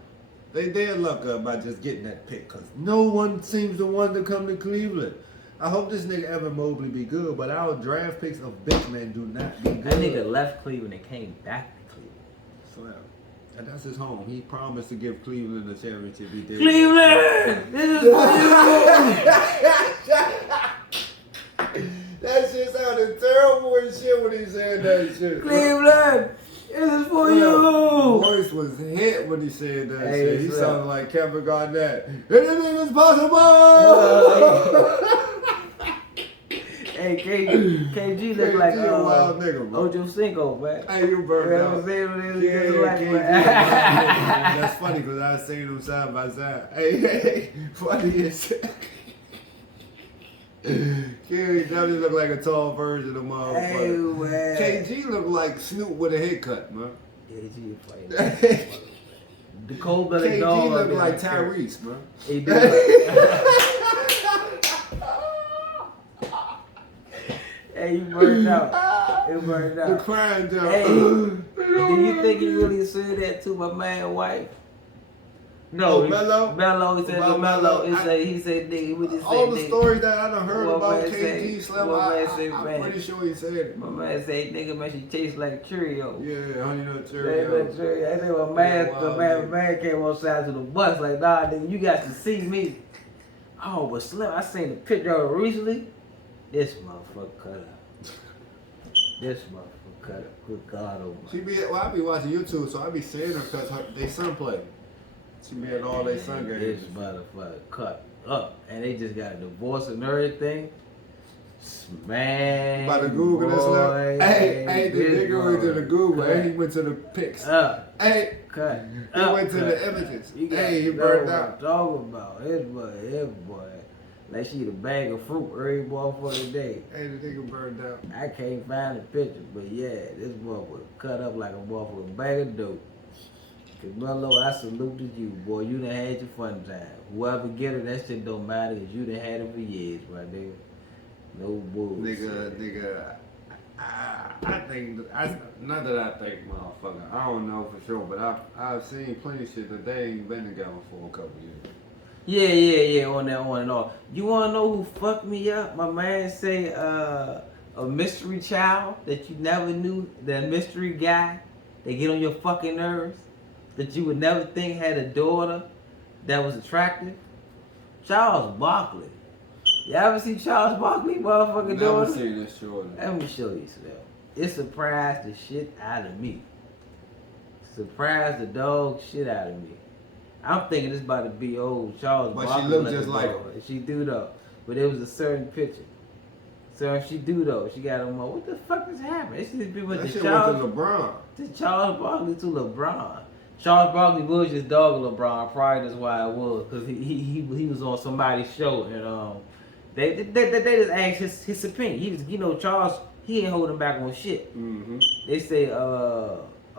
they luck up by just getting that pick because no one seems to want to come to Cleveland. I hope this nigga Evan Mobley be good, but our draft picks of big men do not be good. That nigga left Cleveland and came back to Cleveland. So, and that's his home. He promised to give Cleveland a championship. He did. Cleveland! That shit sounded terrible and shit when he said that shit. Cleveland! This is for you! Voice was hit when he said that shit. He sounded like Kevin Garnett. Anything is possible! Hey, KG look like a wild nigga, bro. Ocho Cinco, man. Hey, you burned out. That's funny because I seen them side by side. Hey, funny as shit. KG definitely look like a tall version of motherfucker. Hey, KG look like Snoop with a haircut, man. KG is funny. The cold-blooded dog. KG look like Tyrese, man. He do. Hey, you burned out. It burned out. The crying joke. Hey, do you think he really said that to my man wife? No, Mello. Mello. He said to Mello. He said nigga. We just all the nigga. Stories that I done heard about KG say, Slim, I'm pretty sure he said it. My man say nigga, man, she tastes like Cheerio. Yeah, honey nut Cheerio. I think my man came on side to the bus like, nah, nigga, you got to see me. Oh, but Slim, I seen the picture of her recently. This motherfucker cut up. This motherfucker cut up. Good God almighty. I be watching YouTube, so I be seeing her because they son play. She be at all they son games. This motherfucker cut up. And they just got a divorce and everything. Man. By the Google and stuff. Hey, the nigga went to the Google and he went to the pics. Hey, cut. He went to the images. Hey, he burned out. Talking about his boy. Like she eat a bag of fruit every motherfucking day. Hey, the nigga burned out. I can't find the picture, but yeah, this motherfucker cut up like a motherfucking bag of dope. Cause Mello, I saluted you, boy. You done had your fun time. Whoever get it, that shit don't matter, cause you done had it for years, my nigga. No bullshit. Nigga, I think, not that I think, motherfucker, I don't know for sure, but I've seen plenty of shit that they ain't been together for a couple years. Yeah, on that on and off. You wanna know who fucked me up? My man say a mystery child that you never knew, that mystery guy that get on your fucking nerves, that you would never think had a daughter that was attractive. Charles Barkley. You ever see Charles Barkley motherfucking daughter? Never seen this shorty. Let me show you, Slim. It surprised the shit out of me. Surprised the dog shit out of me. I'm thinking this about to be old Charles Barkley. But she looked just like her. She do though. But it was a certain picture. So if she do though, she got him on. What the fuck is happening? It should be with the Charles. Went to LeBron. To Charles Barkley to LeBron. Charles Barkley was just dog LeBron. Probably that's why it was, because he was on somebody's show and they just asked his opinion. He was, Charles, he ain't holding back on shit. Mm-hmm. They say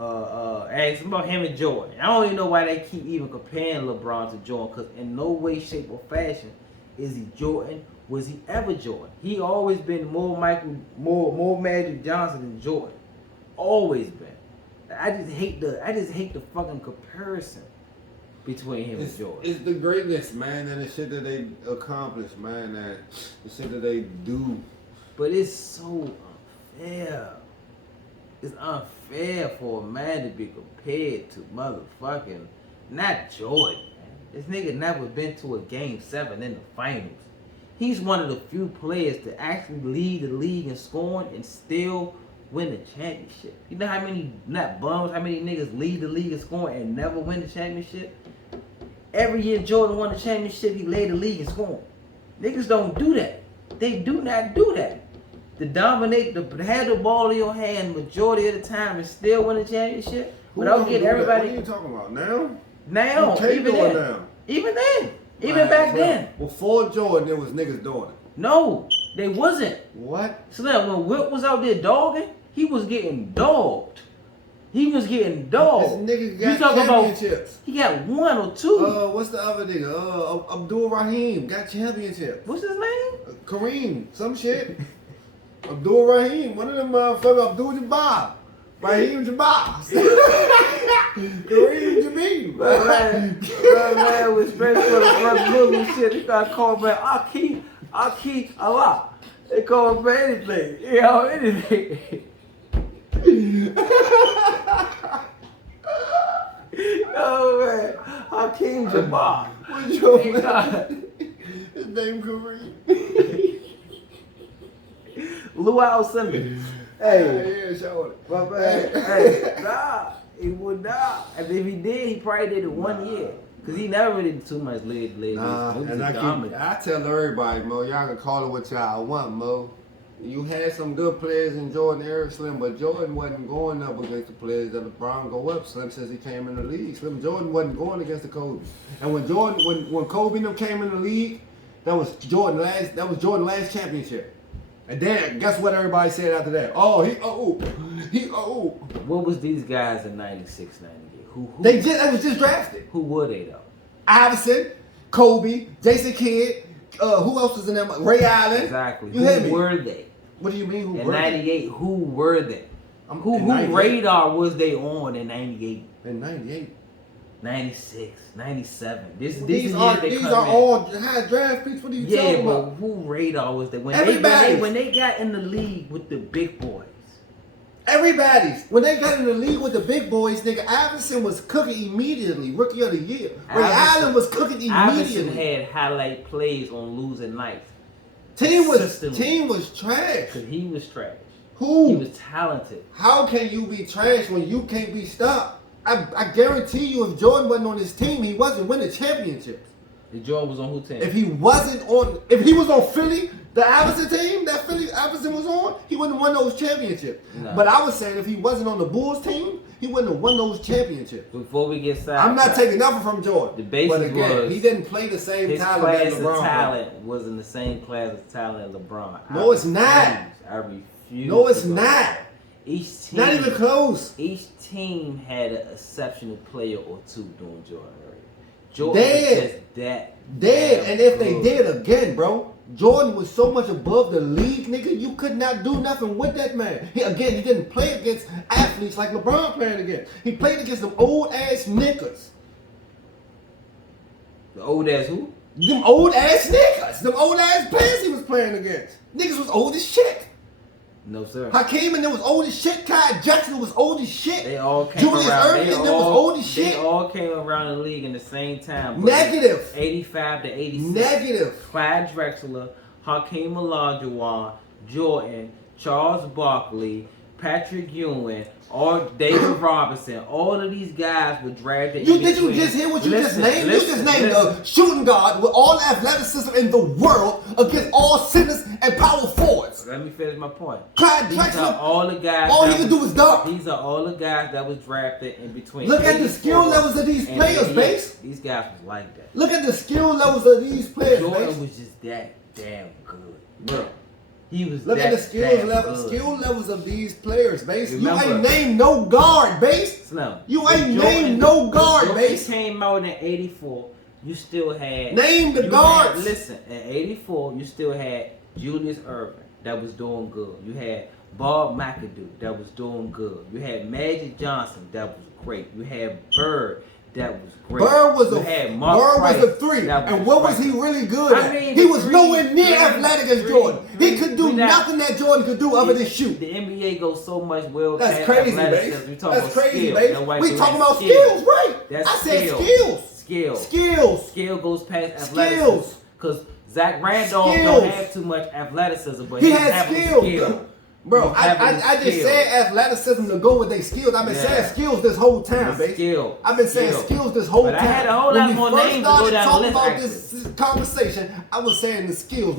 ask about him and Jordan. I don't even know why they keep even comparing LeBron to Jordan, because in no way, shape, or fashion is he Jordan. Was he ever Jordan? He always been more Magic Johnson than Jordan. Always been. I just hate the fucking comparison between him and Jordan. It's the greatness, man, and the shit that they accomplish, man, and the shit that they do. But it's so unfair. It's unfair for a man to be compared to motherfucking not Jordan, man. This nigga never been to a game 7 in the finals. He's one of the few players to actually lead the league in scoring and still win the championship. You know how many how many niggas lead the league in scoring and never win the championship? Every year Jordan won the championship, he led the league in scoring. Niggas don't do that. They do not do that. To dominate, to have the ball in your hand majority of the time and still win the championship. Without getting everybody. What are you talking about now? Now, even then. Now. Even then. Even back then. Before Jordan, there was niggas doing it. No, they wasn't. What? Slim, when Wilt was out there dogging, he was getting dogged. He was getting dogged. This nigga got championships. He got 1 or 2. What's the other nigga? Abdul Rahim got championships. What's his name? Kareem, some shit. Abdul Rahim, one of them motherfuckers, Abdul Jabbar. Raheem Jabbar. Kareem Jabbar. Man was straight for the Muslim shit. They got called man Aki Allah. They call him for anything. You know, anything. Oh man, Hakeem Jabbar. What's your man? His name Kareem. Luau Simmons. Hey, yeah, show it. My bad. Hey, nah, he would not. And if he did, he probably did it 1 year. Cause he never really did too much lead. Nah, and I tell everybody, Mo, y'all can call it what y'all want, Mo. You had some good players in Jordan era, Slim, but Jordan wasn't going up against the players that LeBron go up, Slim, since he came in the league. Slim, Jordan wasn't going against the Kobe. And when Kobe and them came in the league, that was Jordan's last championship. And then guess what everybody said after that? Oh, he What was these guys in 96, 98? Who they was just drafted. Who were they though? Iverson, Kobe, Jason Kidd, who else was in them? Ray Allen. Exactly. Who were they? What do you mean who in were 98, they? who were they? Who radar was they on in 98? In 98. 96, 97. These are all high draft picks. What are you talking about? Yeah, but who radar was they? When they got in the league with the big boys. Everybody's. When they got in the league with the big boys, nigga, Iverson was cooking immediately. Rookie of the year. Ray Allen was cooking immediately. Iverson had highlight plays on losing nights. Team was trash. Cause he was trash. Who? He was talented. How can you be trash when you can't be stopped? I guarantee you, if Jordan wasn't on his team, he wasn't winning championships. If Jordan was on whose team? If he was on Philly, the Iverson team that Iverson was on, he wouldn't have won those championships. No. But I was saying if he wasn't on the Bulls team, he wouldn't have won those championships. Before we get started, I'm not taking nothing from Jordan. The basis but again, he didn't play the same talent as LeBron. His class of talent was in the same class of talent as LeBron. No, it's not. I refuse. No, it's not. Each team, not even close. Each team had an exceptional player or two during Jordan era. Jordan was just that. Dead. And if they did again, bro, Jordan was so much above the league, nigga, you could not do nothing with that man. He didn't play against athletes like LeBron playing against. He played against them old ass niggas. The old ass who? Them old ass niggas. Them old ass players he was playing against. Niggas was old as shit. No, sir. Hakeem and them was old as shit. Kai Jackson was old as shit. They all came Julius around. Erving and them was old as shit. They all came around the league in the same time. Negative. 85 to 86. Negative. Clyde Drexler, Hakeem Olajuwon, Jordan, Charles Barkley, Patrick Ewing, or David Robinson. All of these guys were drafted. Did you just hear what you just named? You just named a shooting guard with all the athleticism in the world against all centers and power forwards. Let me finish my point. Clyde Drexler, all the guys. All he could do was dunk. These are all the guys that was drafted in between. Look at the skill levels of these players, Base. These guys was like that. Look at the skill levels of these players, Jordan Base. was just that damn good, bro. He was Look at the skill levels of these players, Base. You ain't named no guard, Base. Slim. You ain't named no guard, Base. Came out in '84. You still had name the guards. Listen, in '84, you still had Julius Erving that was doing good. You had Bob McAdoo that was doing good. You had Magic Johnson that was great. You had Bird that was great. Bird was a 3. And what was he really good at? He was nowhere near athletic as Jordan. He could do nothing that Jordan could do other than shoot. The NBA goes so much well. That's crazy, Base. That's crazy, Base. We talking about skills, right? I said skills. Skill goes past athleticism. Because Zach Randolph don't have too much athleticism, but he has skill. Bro, I just said athleticism to go with their skills. I've been saying skills this whole time, baby. I've been saying skills this whole time. I had a whole lot more names to go down the list. About this conversation, I was saying the skills.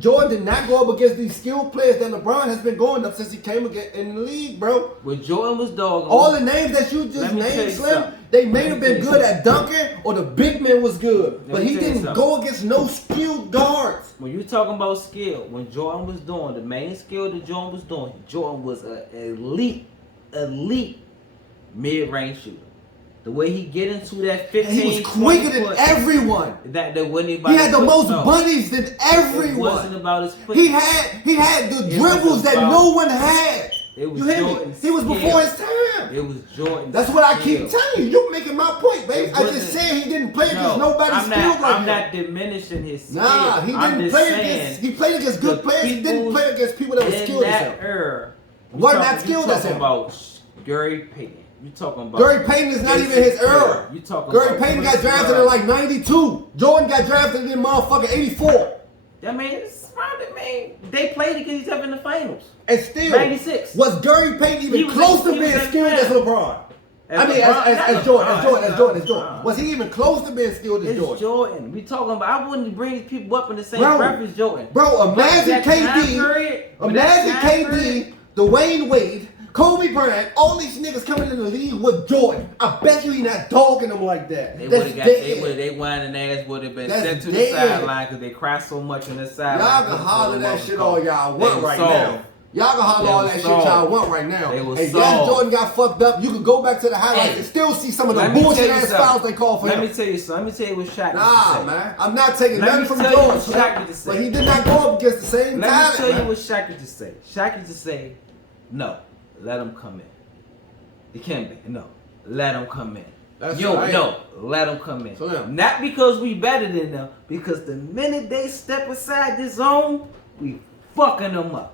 Jordan did not go up against these skilled players that LeBron has been going up since he came in the league, bro. When Jordan was dogging. All the names that you just named, Slim, they may have been good at dunking or the big man was good. But he didn't go against no skilled guards. When you talking about skill, when Jordan was doing, the main skill that Jordan was doing, Jordan was an elite mid-range shooter. The way he get into that 15, he was quicker than everyone. He had the most bunnies than everyone. It wasn't about his quickness. He had the dribbles that no one had. It was Jordan's He was before his time. It was Jordan. That's what I keep telling you. You're making my point, babe. I just said he didn't play against nobody's skill like that. I'm not diminishing his skill. Nah, he didn't play against. He played against good players. He didn't play against people that were skilled as him. Wasn't that skilled as him? About Gary Payton. You talking about Gary Payton is not even his era. Gary Payton got drafted in like '92. Jordan got drafted in motherfucking '84. That man, they played against each other in the finals. And still, '96. Was Gary Payton even close to being skilled as LeBron? As Jordan. Was he even close to being skilled as Jordan? It's Jordan. We talking about. I wouldn't bring these people up in the same breath as Jordan. Bro, imagine KD, Dwayne Wade, Kobe Bryant, all these niggas coming in the league with Jordan. I bet you he not dogging them like that. They whining ass would have been sent to the sideline because they cry so much on the sideline. Y'all can holler that shit all y'all want right now. Y'all can holler all that shit y'all want right now. If Jordan got fucked up, you can go back to the highlights and still see some of the bullshit ass fouls they call for him. Let me tell you something. Let me tell you what Shaq Nah, man. I'm not taking nothing from Jordan. But he did not go up against the same talent. Let me tell you what Shaq used to say. Shaq used to say, no. Let them come in. It can't be. No. Let them come in. No. Let them come in. Not because we better than them. Because the minute they step aside this zone, we fucking them up.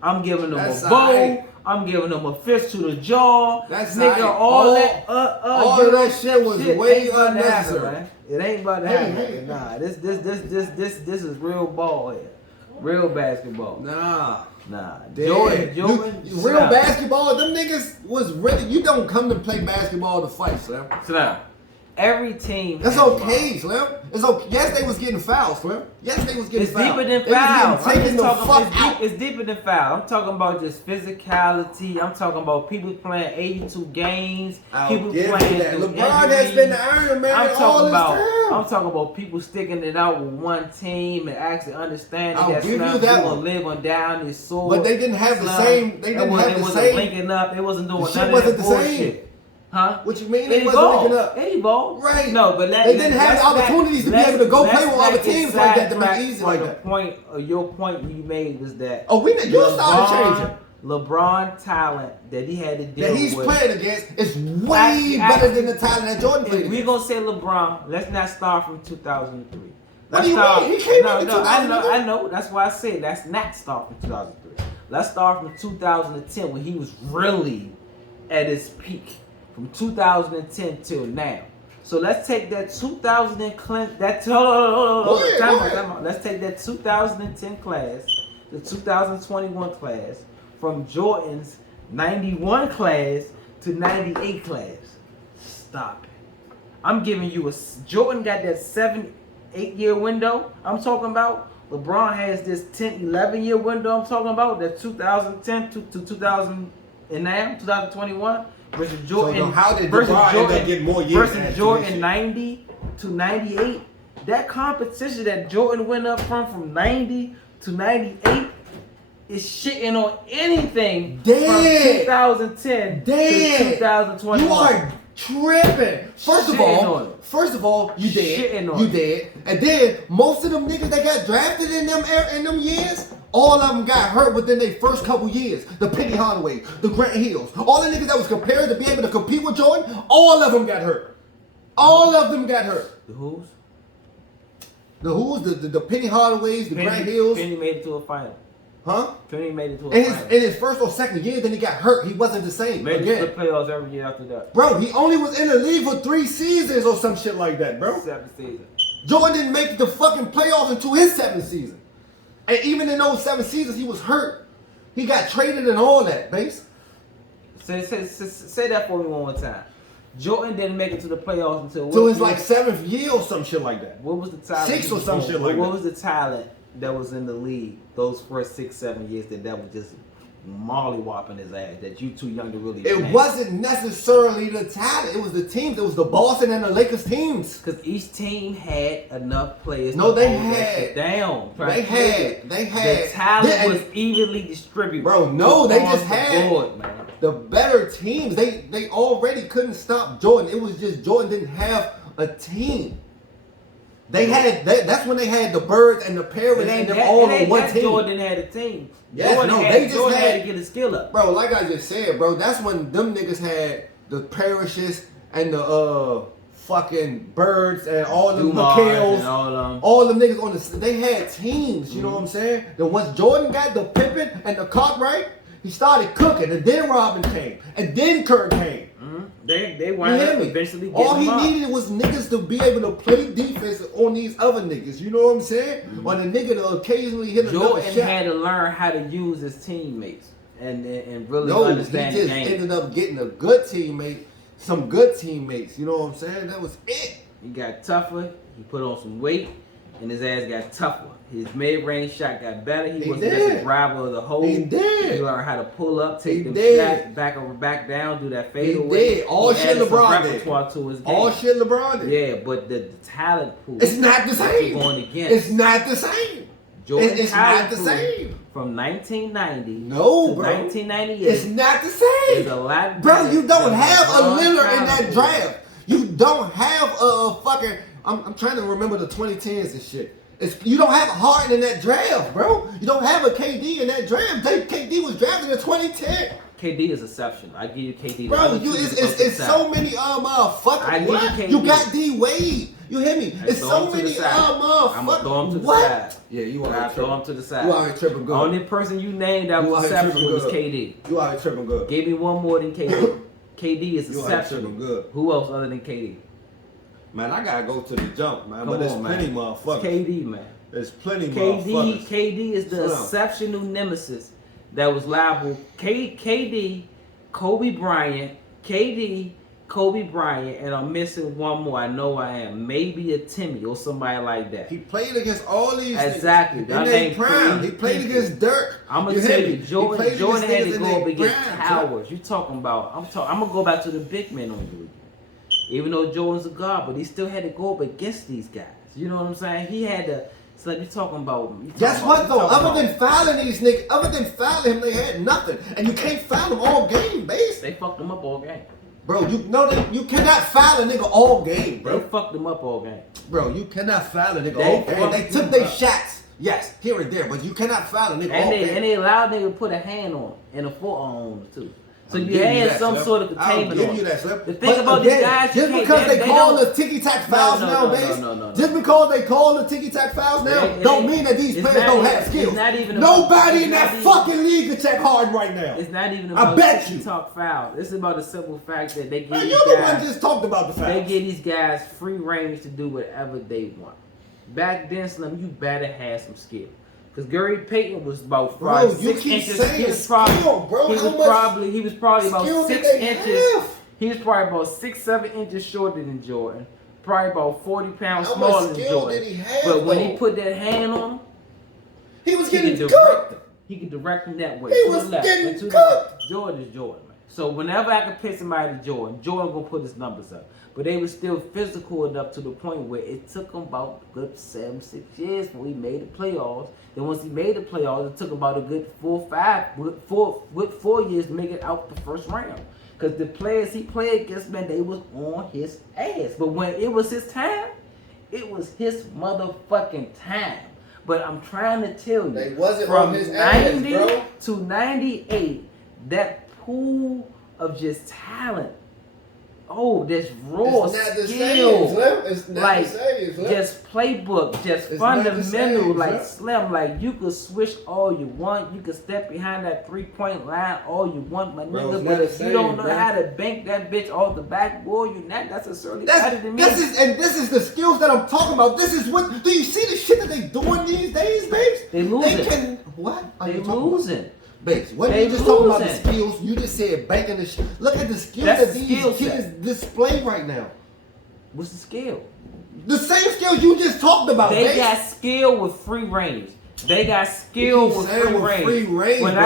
I'm giving them a bowl. I'm giving them a fist to the jaw. All of that shit was way unnecessary. It ain't about to happen. Nah. This is real ball here. Real basketball. Nah. Jordan. Real basketball, them niggas was really. You don't come to play basketball to fight, Slim. Slim. Every team. That's okay, Slim. It's okay. Yes, they was getting fouled, Slim. Yes, they was getting fouled. It's deeper than foul. It's deeper than foul. I'm talking about just physicality. I'm talking about people playing 82 games. People playing. LeBron has been the Iron Man all this time. I'm talking about people sticking it out with one team and actually understanding that Slim will live on down his sword. But they didn't have the same. They didn't have the same. It wasn't linking up. It wasn't doing none of that bullshit. Huh? What you mean? They wasn't linking up. It evolved. Right. No, but they didn't have the opportunities to be able to go play with other teams like that to make it easy like that. Your point you made was that. You started changing. LeBron talent that he had to deal with. That he's playing against is way better than the talent that Jordan played against. We're going to say LeBron. Let's not start from 2003. What do you mean? He came in 2003. I know. That's why I said let's not start from 2003. Let's start from 2010 when he was really at his peak. From 2010 till now. So let's take that 2010 class, let's take that 2010 class, the 2021 class, from Jordan's 91 class to 98 class. Stop it. I'm giving you Jordan got that 7-8 year window I'm talking about. LeBron has this 10-11 year window I'm talking about, that 2010 to 2000 and now 2021. Versus Jordan, so how did LeBron end up getting more years? Versus Jordan 90 to 98. That competition that Jordan went up from 90 to 98, is shitting on anything Dead. from 2010 Dead. to 2021. You are tripping. First Shitting of all, you Shitting dead. on You it. dead. And then most of them niggas that got drafted in them years, all of them got hurt within their first couple years. The Penny Hardaway, the Grant Hills, all the niggas that was compared to be able to compete with Jordan, all of them got hurt. All of them got hurt. The who's? The Penny Hardaways, the Grant Hills. Penny made it to a final. Huh? Penny made it to a In final. his first or second year, then he got hurt. He wasn't the same. Made it again. to the playoffs every year after that. Bro, he only was in the league for 3 seasons or some shit like that, bro. 7 seasons. Jordan didn't make the fucking playoffs until his 7th season. And even in those 7 seasons, he was hurt. He got traded and all that, base. Say that for me one more time. Jordan didn't make it to the playoffs until Till his like 7th year or some shit like that. What was the talent? 6 or some shit like that. What was the talent that was in the league those first 6-7 years that was just molly-whopping his ass that you too young to really It manage? wasn't necessarily the talent. It was the teams. It was the Boston and the Lakers teams. Because each team had enough players. No, to they hold that had- shit down. They had. The talent was evenly distributed. Bro, no, they across just the had board, man. the better teams. They already couldn't stop Jordan. It was just Jordan didn't have a team. They had that's when they had the Birds and the Parrots and them all on one team. Jordan had a team. Yes, Jordan no, had, they just Jordan had had- to get his skill up. Bro, like I just said, bro, that's when them niggas had the Parishes and the fucking Birds and all the Dumars McHales. and all them. All them niggas on the they had teams, you know what I'm saying? Then once Jordan got the Pippen and the Cartwright, he started cooking, and then Robin came, and then Kirk came. They You wound hear up me? eventually getting All he him up. needed was niggas to be able to play defense on these other niggas. You know what I'm saying? On a nigga to occasionally hit another Jordan shot. had to learn how to use his teammates and really No, he understand the just game. ended up getting a good teammate, some good teammates. You know what I'm saying? That was it. He got tougher. He put on some weight, and his ass got tougher. His mid-range shot got better. He wasn't just a driver of the hole. He did. He learned how to pull up, take He them did. shots, back over, back down, do that He fadeaway. did. All He shit added some LeBron did. repertoire to his game. All shit LeBron did. Yeah, but the talent pool. It's not the that same. you're going against. It's not the same. Jordan's It's talent not the pool same. From 1990 No, to bro. 1998. It's not the same. It's a lot Bro, better you don't than have a LeBron's Lillard in talent that pool. draft. You don't have a fucking. I'm trying to remember the 2010s and shit. You don't have a Harden in that draft, bro. You don't have a KD in that draft. KD was drafted in 2010. KD is exceptional. I give you KD. Bro, it's so many motherfuckers. I give What? you KD. You got D Wade. You hear me? Hey, It's throw so him to many the side. motherfuckers. I'm gonna throw him to the What? side. Yeah, you I are throw him to the side. You are tripping good. Only person you named that You was out here exceptional tripping was good. KD. You are tripping good. Give me one more than KD. KD is You out here exceptional. tripping good. Who else other than KD? Man, I gotta go to the jump, man. Come but there's on, plenty man. motherfuckers. KD, man. There's plenty KD motherfuckers. is the Slow down. exceptional nemesis that was liable. KD, Kobe Bryant, KD, Kobe Bryant, and I'm missing one more. I know I am. Maybe a Timmy or somebody like that. He played against all these Exactly. niggas I in their named prime. three He played people. against Dirk. I'm gonna hear tell me? you, He Jordan played had against to niggas go in up their against prime, towers. You talking about? I'm gonna go back to the big men on you. Even though Jordan's a god, but he still had to go up against these guys. You know what I'm saying? He had to. It's like you're talking about. Guess what though? Other than fouling these niggas, other than fouling him, they had nothing. And you can't foul them all game, base. They fucked him up all game. Bro, you know that you cannot foul a nigga all game, They bro. fucked him up all game. Bro, you cannot foul a nigga They all game. They fucked took him their up. shots. Yes, here and there, but you cannot foul a nigga all And game. they allowed nigga to put a hand on him and a forearm on him too. So I'm you giving had that, some Slim. sort of I'll containment give on you him. that, Slim. The thing But about again, these guys, you just can't- because they call don't- the ticky tack fouls No, nowadays, no. just because they call the ticky tack fouls now, It don't ain't- mean that these it's players not don't even- have skills. it's not even about- Nobody it's in not that even- fucking league can check hard right now. It's not even I about bet the you. talk foul. It's about the simple fact that they give Man, these you're the one guys, just talked about the they fouls. give these guys free range to do whatever they want. Back then, Slim, you better have some skill. Because Gary Payton was about Bro, 5, you 6 keep inches. saying he was probably, skill, bro. He How was much probably about skill did 6 they inches. have? He was probably about 6, 7 inches shorter than Jordan. Probably about 40 pounds How smaller much than skill Jordan. did he have, But when though? he put that hand on him, He was he getting could cooked. direct him. He could direct him that way. He to was the left getting and to the cooked. right. Jordan is Jordan, man. So whenever I could pick somebody to Jordan gonna put his numbers up. But they were still physical enough to the point where it took him about a good 7-6 years when he made the playoffs. Then once he made the playoffs, it took him about a good 4 years to make it out the first round. Because the players he played against, man, they was on his ass. But when it was his time, it was his motherfucking time. But I'm trying to tell you, They wasn't from on his 90 ass, bro. to 98, that pool of just talent. Oh, that's raw It's not the skill. same, Slim. It's not like, the same, Slim. just playbook, just It's not the fundamental, same, like Slim. Slim. Like, you could switch all you want. You could step behind that 3-point line all you want, my Bro, nigga. it's But not if the you don't same, know bro. how to bank that bitch off the backboard, you're not necessarily better than me. This is the skills that I'm talking about. This is what. Do you see the shit that they doing these days, babes? They losing. They can what? Are They you talking losing. About? Babes, what They you just talking about the losing. skills? You just said banking the shit. Look at the skills That's that the these skill kids set. display right now. What's the skill? The same skills you just talked about, They babes. got skill with free range. They got skill You with saying free with range. free range, when bro.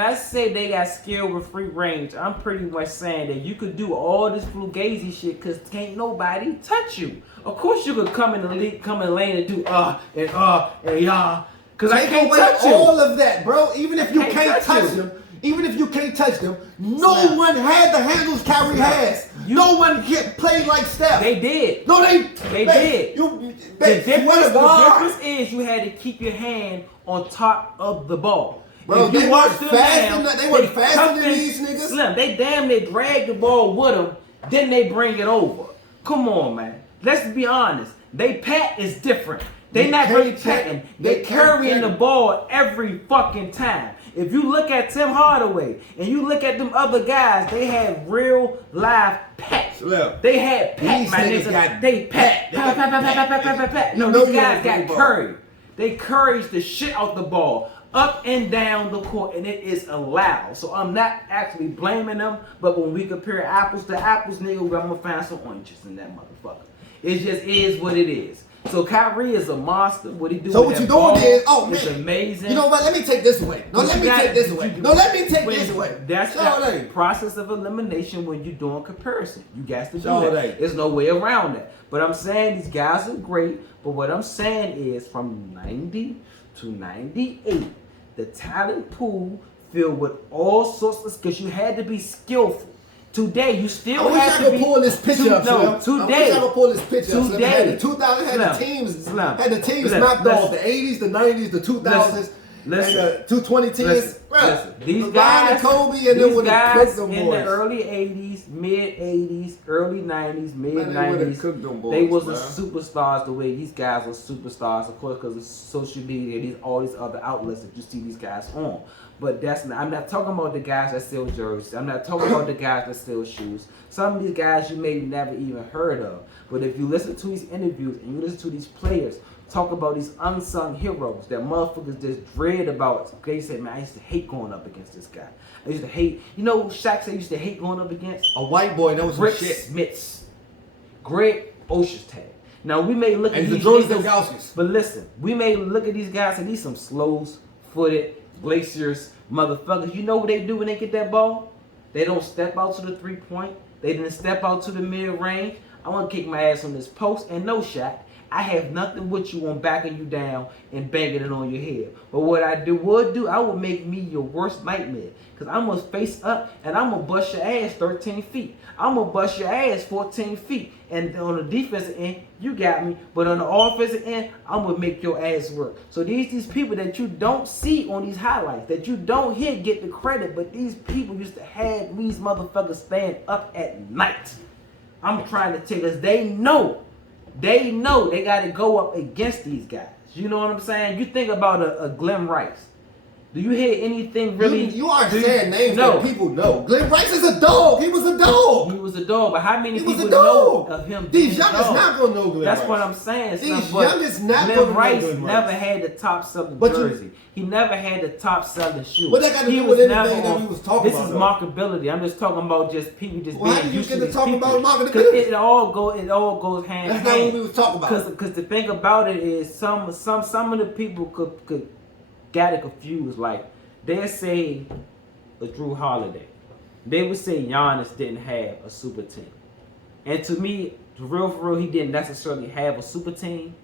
I say they got skill with free range, I'm pretty much saying that you could do all this fugazi shit because can't nobody touch you. Of course you could come in the league, come in the lane and do and y'ah. Because I Take can't away touch you. all of that, bro. Even if you can't can't touch touch you. them, even if you can't touch them, no Snap. one had the handles Kyrie Snap. has. No one played like Steph. They did. No, they did. You, The babe, difference, God. is you had to keep your hand on top of the ball. Bro, If you they watch weren't them faster now, than- they weren't faster cuff than and these niggas. Slim, they damn near drag the ball with them, then they bring it over. Come on, man. Let's be honest. They pat is different. They You not can't really pat- patting. they They can't carrying pat. the ball every fucking time. If you look at Tim Hardaway and you look at them other guys, they had real live pat. Slim. They had pat, These my niggas nigga. got They pat. They Pat, got pat, pat, pat, pat, pat, pat, pat. You No, know these you guys don't play got ball. curry. They courage the shit out the ball up and down the court, and it is allowed. So I'm not actually blaming them, but when we compare apples to apples, nigga, I'm gonna find some oranges in that motherfucker. It just is what it is. So Kyrie is a monster. What he do? So with what that you doing ball is, oh it's man, amazing. You know what? Let me take this away. No, But let you me gotta- take this but away. you- No, let me take Wait, this away. That's Sade. the process of elimination when you're doing comparison. You got to do Sade. that. There's no way around that. But I'm saying these guys are great. But what I'm saying is from 90 to 98, the talent pool filled with all sorts of skills. You had to be skillful. Today, you I still wish I have to could be. pull this picture up, Slim. Today, I wish I could pull this picture up, Slim. Today. Had the 2000 had the Slim. teams Slim. had the teams Slim. knocked Listen. off the 80s, the 90s, the 2000s, Listen. and the 2010s. Listen, Bruh, listen. These LeBron guys, and Kobe, and these then with the guys cooked them in boys. the early 80s, mid 80s, early 90s, mid Man, they would've 90s, cooked them boys, they was man. the superstars the way these guys are superstars, of course, because of social media and all these other outlets that you see these guys on. But that's not, I'm not talking about the guys that sell jerseys. I'm not talking about the guys that sell shoes. Some of these guys you may never even heard of. But if you listen to these interviews and you listen to these players talk about these unsung heroes that motherfuckers just dread about. They say, man, I used to hate going up against this guy. I used to hate, you know who Shaq said he used to hate going up against? A white boy, that was some Rick shit. Smits. Greg Ostertag. Now we may look And at the these George niggas, Delgauskis. but listen, we may look at these guys and these some slow-footed, glaciers motherfuckers. You know what they do when they get that ball? They don't step out to the three-point. They didn't step out to the mid-range. I want to kick my ass on this post. And no, Shaq, I have nothing with you on backing you down and banging it on your head. But what I would make me your worst nightmare. Because I'm going to face up and I'm going to bust your ass 13 feet. I'm going to bust your ass 14 feet. And on the defensive end, you got me. But on the offensive end, I'm going to make your ass work. So these people that you don't see on these highlights, that you don't hear get the credit, but these people used to have these motherfuckers stand up at night. I'm trying to tell us they know they got to go up against these guys. You know what I'm saying? You think about a Glenn Rice. Do you hear anything really? You are saying names no. that people know. Glenn Rice is a dog. He was a dog. He was a dog, but how many He was people a know dog. of him? These being a youngest dog? not gonna know Glenn That's Rice. what I'm saying. These but youngest not Glenn gonna know Rice Glenn Rice. never had the top selling But you- jersey. He never had the top selling shoe. What that got to He do was with never anything that on- we was talking This about? is though? marketability. I'm just talking about just people just Well, how being did you used get to to these talking people. about marketability? Because it all goes hand That's in not hand. what we was talking about. Because the thing about it is some of the people could got it confused. Like they say a Drew Holiday. they would say Giannis didn't have a super team. And to me, for real, he didn't necessarily have a super team.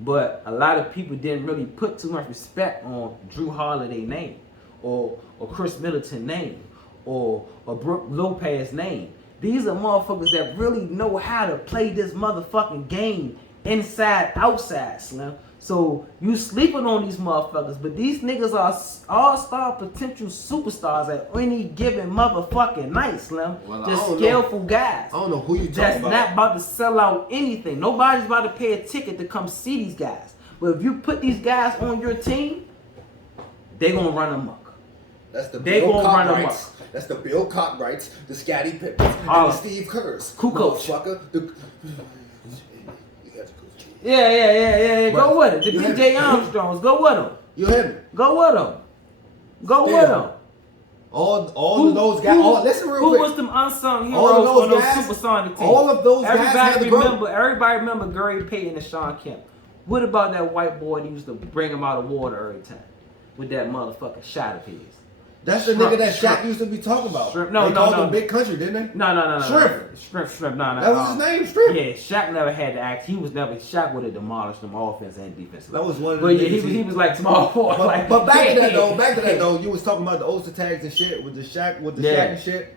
But a lot of people didn't really put too much respect on Drew Holiday name, or Chris Middleton name, or Brooke Lopez name. These are motherfuckers that really know how to play this motherfucking game inside, outside, Slim. So you sleeping on these motherfuckers, but these niggas are all-star potential superstars at any given motherfucking night, Slim. Well, just skillful guys. I don't know who you talking that's about. Not about to sell out anything. Nobody's about to pay a ticket to come see these guys. But if you put these guys on your team, they gonna run amok. That's the They Bill gonna run Cartwrights. amok. That's the Bill Cartwrights, the Scottie Pippens, and Holla. the Steve Kerrs. Kukoc. Motherfucker. Yeah. But Go with it. The you DJ had- Armstrongs. Go with them. You hear me? Go with them. Go Still, with them. All of those guys. Listen real who quick. was them unsung heroes All of those on those guys- supersonic teams? all of those guys had to grow. Everybody remember Gary Payton and Sean Kemp. What about that white boy that used to bring him out of water every time with that motherfucking shot of his? That's the Shrimp, nigga that shrimp. Shaq used to be talking about. Shrimp. They called him Big Country, didn't they? No. Shrimp. Shrimp. No. That was his name, Shrimp. Yeah, Shaq never had to act. Shaq would have demolished them offense and defense. That was one of the But yeah, niggas he was like small forward. But back to that though, you was talking about the Ulster tags and shit with the Shaq and shit.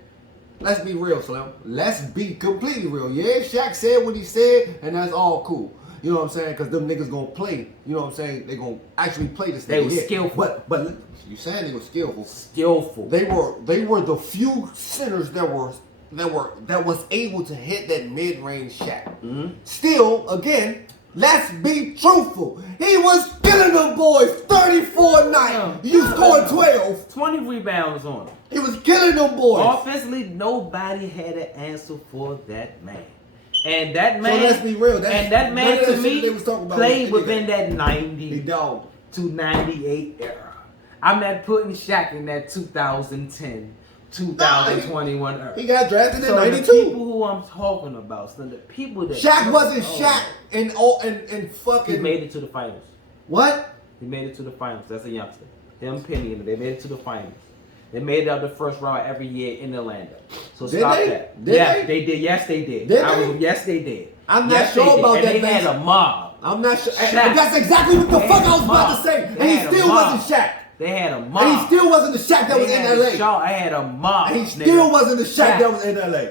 Let's be real, Slim. Let's be completely real. Yeah, Shaq said what he said, and that's all cool. You know what I'm saying? Because them niggas gonna play. You know what I'm saying? They gonna actually play this. They nigga was here. skillful. But you saying they were skillful? Skillful. They were the few centers that was able to hit that mid-range shot. Mm-hmm. Still, again, let's be truthful. He was killing them boys 34 a night. You scored 12. 20 rebounds on him. He was killing them boys. Offensively, nobody had an answer for that man. And that man, So let's be real. That man none of to that shit me they was talking about played was within that 90 He dogged. to 98 era. I'm not putting Shaq in that 2010, 2021 era. He got drafted in So the 92. people who I'm talking about, so the people that Shaq wasn't Shaq and fucking. He made it to the finals. What? He made it to the finals. That's a youngster. Him, Penny, they made it to the finals. They made it out the first round every year in Orlando. So Did stop they? that. Did Yeah, they? they did. Yes, they did. Did they? Yes, they did. I'm not Yes, sure they did. about And that. they had man. a mob. I'm not sure. Shaq. And that's exactly what the They fuck had I was a about mob. to say. They And he had a still mob. wasn't Shaq. They had a mob. And he still wasn't the Shaq that was in LA. I had a mob. And he still nigga. wasn't the Shaq that was in LA.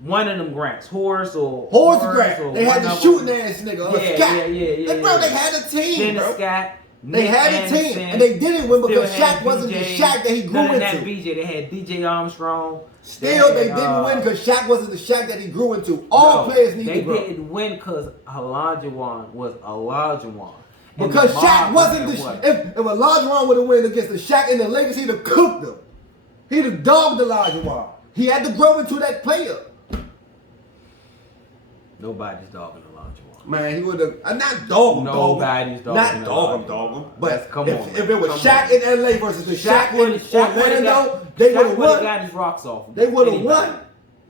One of them Grants, Horace Grant. or They had one the of shooting them. ass nigga. Yeah, Scott. yeah. Bro, they had a team, Dennis bro. Scott. They Nick had a Anderson, team, and they didn't win because still had Shaq wasn't the BJ. Shaq that he grew None of that into. BJ. They had DJ Armstrong. Still, they didn't win because Shaq wasn't the Shaq that he grew into. All players need to grow. They didn't win because Olajuwon was Olajuwon. And Because the Shaq mob wasn't was the what? if Olajuwon would have won against the Shaq and the Lakers, he'd have cooked them. He'd have dogged Olajuwon. He had to grow into that player. Nobody's dogging Olajuwon. Man, he would have not dog him. Nobody's dogging Not Olajuwon. dog him. That's- But come on, man. if it was Come Shaq on. in LA versus the Shaq in Orlando, they would have won. got his rocks off. They would have Anybody. won.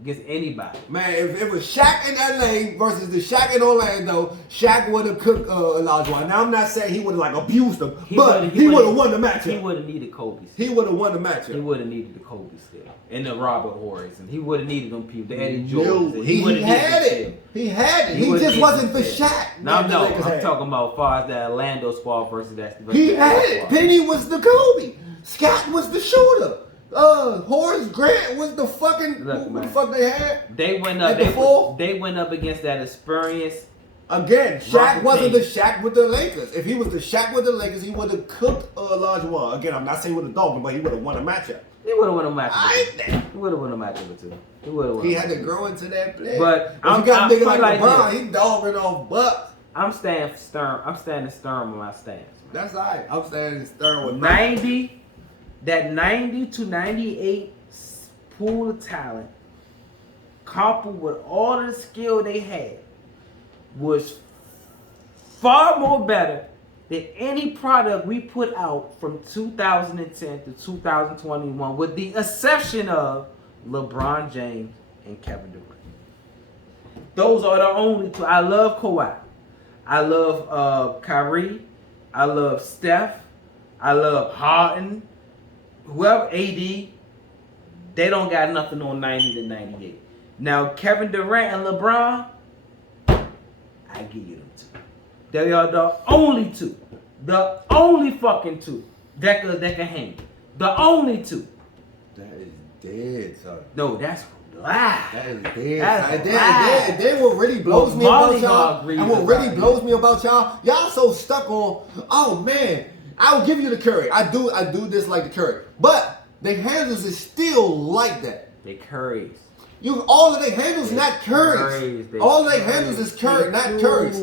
Against anybody. Man, if it was Shaq in LA versus the Shaq in Orlando, Shaq would have cooked Olajuwon. Now I'm not saying he would have like abused him, but he would have won the He matchup. would have needed Kobe. He would have won the He matchup. would have needed the Kobe still. And the Robert Horrys. And he would have needed them people. The Eddie No, Jordans. he would've had needed it. He had it. He He would've just needed wasn't the them. Shaq. Now, that the no, Lakers I'm had. talking about as far as the Orlando squad versus that. He had it. Penny was the Kobe. Scott was the shooter. Horace Grant was the fucking Look, who man. the fuck they had. They went At up. the four? They went up against that experience. Again, Shaq Robert wasn't the James. Shaq with the Lakers. If he was the Shaq with the Lakers, he would have cooked Olajuwon. Again, I'm not saying he would have dogged him, but he would have won a matchup. He would have won a match. I ain't He would have won a match with two. He would have won. He a had to matchup. grow into that play. But if I'm- you got I'm a nigga like like LeBron, this. he dogging off Bucks. I'm standing stern. I'm standing stern with my stance. That's all right. I'm standing stern with 90, that 90 to 98 pool of talent, coupled with all the skill they had, was far more better than any product we put out from 2010 to 2021, with the exception of LeBron James and Kevin Durant. Those are the only two. I love Kawhi. I love Kyrie. I love Steph. I love Harden. Whoever, AD. They don't got nothing on 90 to 98. Now Kevin Durant and LeBron, I give you them two. They are the only two. The only fucking two that can hang. The only two. That is dead, son. No, that's lie. That is dead. That's And then what really blows me about y'all, and what really blows me about y'all so stuck on, oh man, I'll give you the Curry. I do dislike the Curry. But the handles is still like that. They Currys. All of their handles not Curry's. All of their handles is Curry, not Curry's.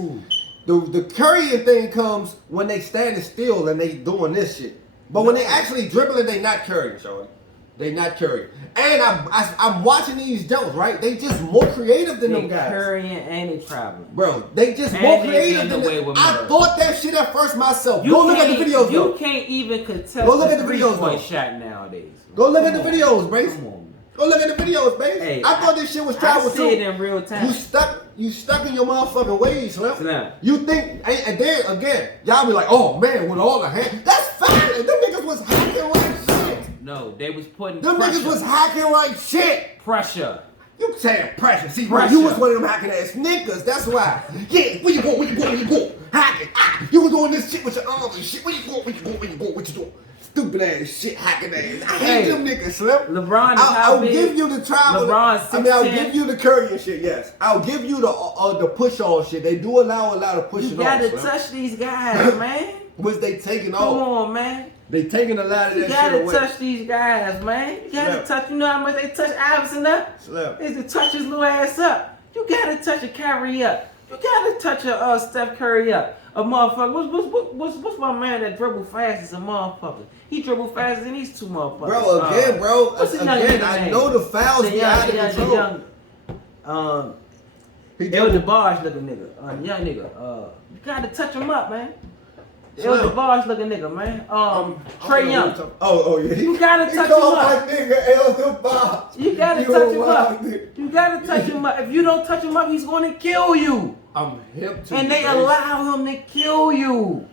The Curry thing comes when they standing still and they doing this shit. But when they actually dribbling, they not Curry, shorty. They not Curry. And I'm watching these jumps, right? They just more creative than them guys. Curry and they traveling. Bro, they just more creative than them. I thought that shit at first myself. Go look at the videos, You though. can't even contest Go look at the videos, three-point shot nowadays. Go look at the videos, Brace. Come on, man. Go look at the videos, baby. Hey, I thought this shit was travel I too. see it in real time. You stuck in your motherfucking ways, Slim. Slim. You think, and then again, y'all be like, oh man, with all the hands. That's fine. Them niggas was hacking like shit. No, they was putting Them pressure. niggas was hacking like shit. Pressure. You saying pressure. See, Pressure. you was one of them hacking ass niggas. That's why. Yeah, where you go? Hacking. You was doing this shit with your arms and shit. Where you go? What you doing? Stupid ass shit hacking ass. I hate them niggas, Slim. LeBron is I'll give you the travel. LeBron's 6'10". I'll give you the Curry and shit, yes. I'll give you the push on shit. They do allow a lot of pushing on. You gotta Slim. touch these guys, man. Which they taking Come off. on, man. They taking a lot of You that shit gotta away. touch these guys, man. You gotta Slap. touch. You know how much they touch Iverson up? Slap. They to touch his little ass up. You gotta touch a Kyrie up. You gotta touch a Steph Curry up. A motherfucker. What's my man that dribble fast as a motherfucker? He dribble faster than these two motherfuckers. Bro, what's the young again, nigga I name? know the fouls be out of control. He El double- DeBarge looking nigga. Young nigga. You gotta touch him up, man. El DeBarge looking nigga, man. Trey Young. Oh yeah. You gotta touch him called up. my nigga El DeBarge. You gotta You touch a him wild up. nigga. You gotta touch him up. If you don't touch him up, he's gonna kill you. I'm hip to And you, they baby. allow him to kill you.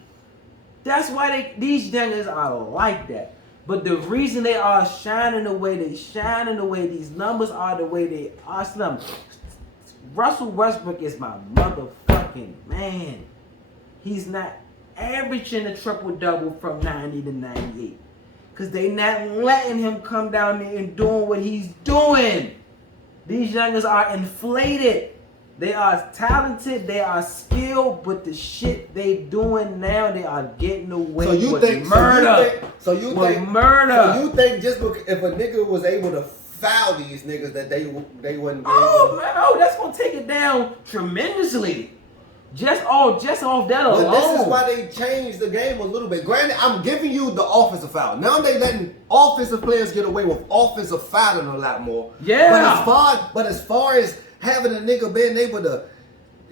That's why these youngers are like that. But the reason they are shining the way they shining, the way these numbers are the way they are, Slim. Russell Westbrook is my motherfucking man. He's not averaging a triple-double from 90 to 98. Because they not letting him come down there and doing what he's doing. These youngers are inflated. They are talented, they are skilled, but the shit they doing now, they are getting away with murder. So you think just because if a nigga was able to foul these niggas that they wouldn't be able to. That's gonna take it down tremendously. Just off that alone. But this is why they changed the game a little bit. Granted, I'm giving you the offensive foul. Now they letting offensive players get away with offensive fouling a lot more. Yeah. But as far as having a nigga being able to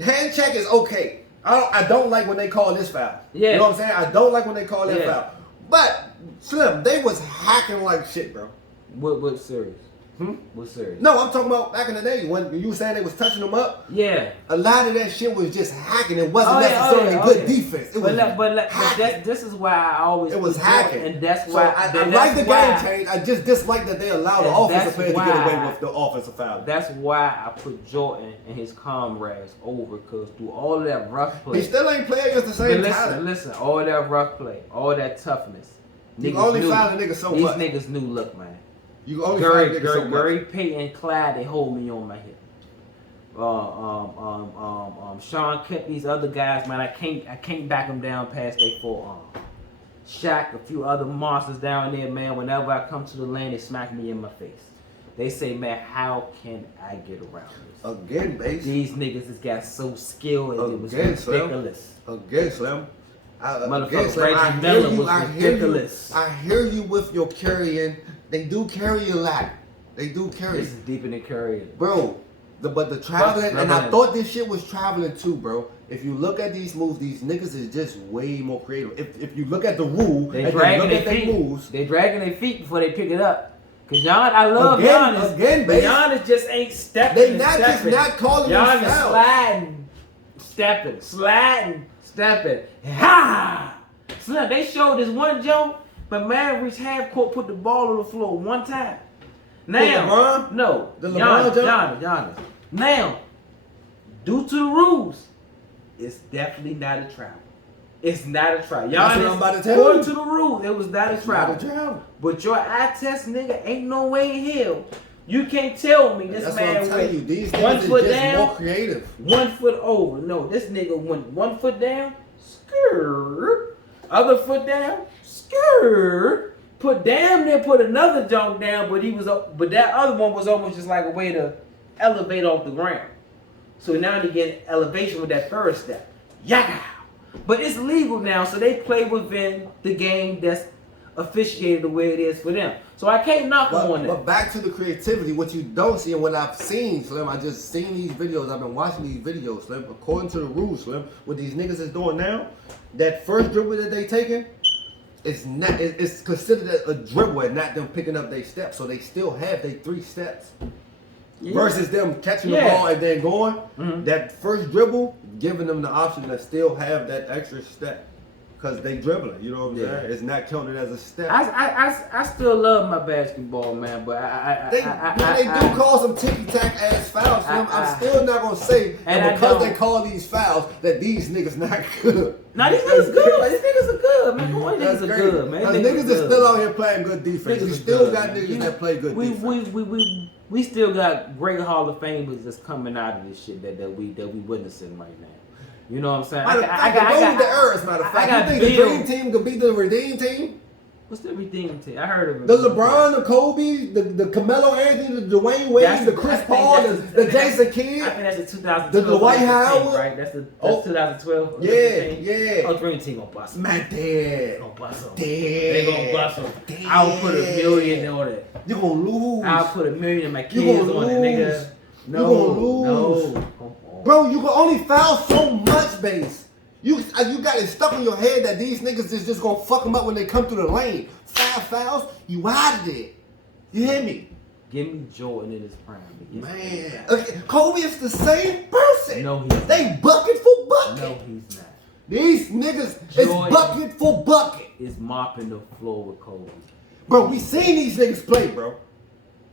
hand check is okay. I don't like when they call this foul. Yeah. You know what I'm saying? I don't like when they call that Yeah. foul. But Slim, they was hacking like shit, bro. What series? Hmm? What series? No, I'm talking about back in the day when you were saying they was touching them up. Yeah. A lot of that shit was just hacking. It wasn't necessarily good defense. It was But this is why I always it was put hacking. and that's So why I like the game change. I just dislike that they allow the And offensive that's players to get away why- with the offensive foul. That's why I put Jordan and his comrades over, because through all of that rough play. He still ain't playing against the same But talent. listen, all that rough play, all that toughness. You niggas only knew- foul a nigga so these much. niggas knew, look, man. You only foul a nigga so much. Gary Payton, Clyde, they hold me on my hip. Sean Kemp, these other guys, man, I can't back them down past they forearm. Shaq, a few other monsters down there, man. Whenever I come to the lane, they smack me in my face. They say, man, how can I get around this? Again, base. These niggas just got so skilled and it was Again, Slim. ridiculous. Again, Slim. Motherfucker, Slim, Reggie Miller was ridiculous. I hear you with your carrying. They do carry a lot. They do carry. This is deeper than Curry. Bro, but the traveling, and I thought this shit was traveling too, bro. If you look at these moves, these niggas is just way more creative. If you look at the rule, They and you dragging look their at their feet. moves, They dragging their feet before they pick it up. Cause I love Again, Giannis. again, but baby. Giannis just ain't stepping. They and not just stepping. not calling Giannis these fouls. sliding, stepping. Ha! Slim, they showed this one jump, but man reached half court, put the ball on the floor one time. Now, LeBron? no, The LeBron Giannis. Now, due to the rules, it's definitely not a travel. It's not a travel. That's what I'm about to tell you. According to the rules, it was not a travel. Not a travel. But your eye test, nigga, ain't no way in hell. You can't tell me this That's man what I'm telling went you. These 1 niggas foot is just down, more creative. 1 foot over. No, this nigga went 1 foot down, skirt. Other foot down, skirt. Put another jump down, but that other one was almost just like a way to elevate off the ground. So now they get elevation with that third step. Yaga! But it's legal now, so they play within the game that's officiated the way it is for them. So I can't knock them on that. But back to the creativity, what you don't see and what I've seen, Slim, I just seen these videos, I've been watching these videos, Slim, according to the rules, Slim, what these niggas is doing now, that first dribble that they taking, it's considered a dribble and not them picking up their steps, so they still have their 3 steps. Yeah. Versus them catching the ball and then going, that first dribble, giving them the option to still have that extra step. Because they dribbling, you know what I'm saying? It's not counted as a step. I still love my basketball, man, but they do call some ticky-tack ass fouls. I'm still not going to say that because they call these fouls that these niggas not good. Nah, these niggas good. These niggas are good, man. Come on, these niggas are good, man. Niggas are still out here playing good defense. You still got niggas that play good defense. We still got great Hall of Famers that's coming out of this shit that we witnessing right now. You know what I'm saying? I got the errors, matter of fact. You think the Dream Team could beat the Redeem Team? What's the Redeem Team? I heard of it. The LeBron, the Kobe, the Carmelo Anthony, the Dwayne Wade, the Chris Paul, the Jason Kidd. I think that's the 2012. The Dwight Howard. Right? That's 2012. Yeah. Oh, Dream Team gonna bust them. Man, dead. Gonna bust them. Dead. They gonna bust them. I'll put $1 million on it. You gonna lose. I'll put $1 million of my kids on it, nigga. No. You gonna lose. No. Bro, you can only foul so much, base. You got it stuck in your head that these niggas is just gonna fuck them up when they come through the lane. 5 fouls, you out of there. You hear me? Give me Jordan in his prime. Man, okay, Kobe is the same person. No, he's they not. Bucket for bucket. No, he's not. These niggas is bucket for bucket. Is mopping the floor with Kobe. Bro, we seen these niggas play, bro.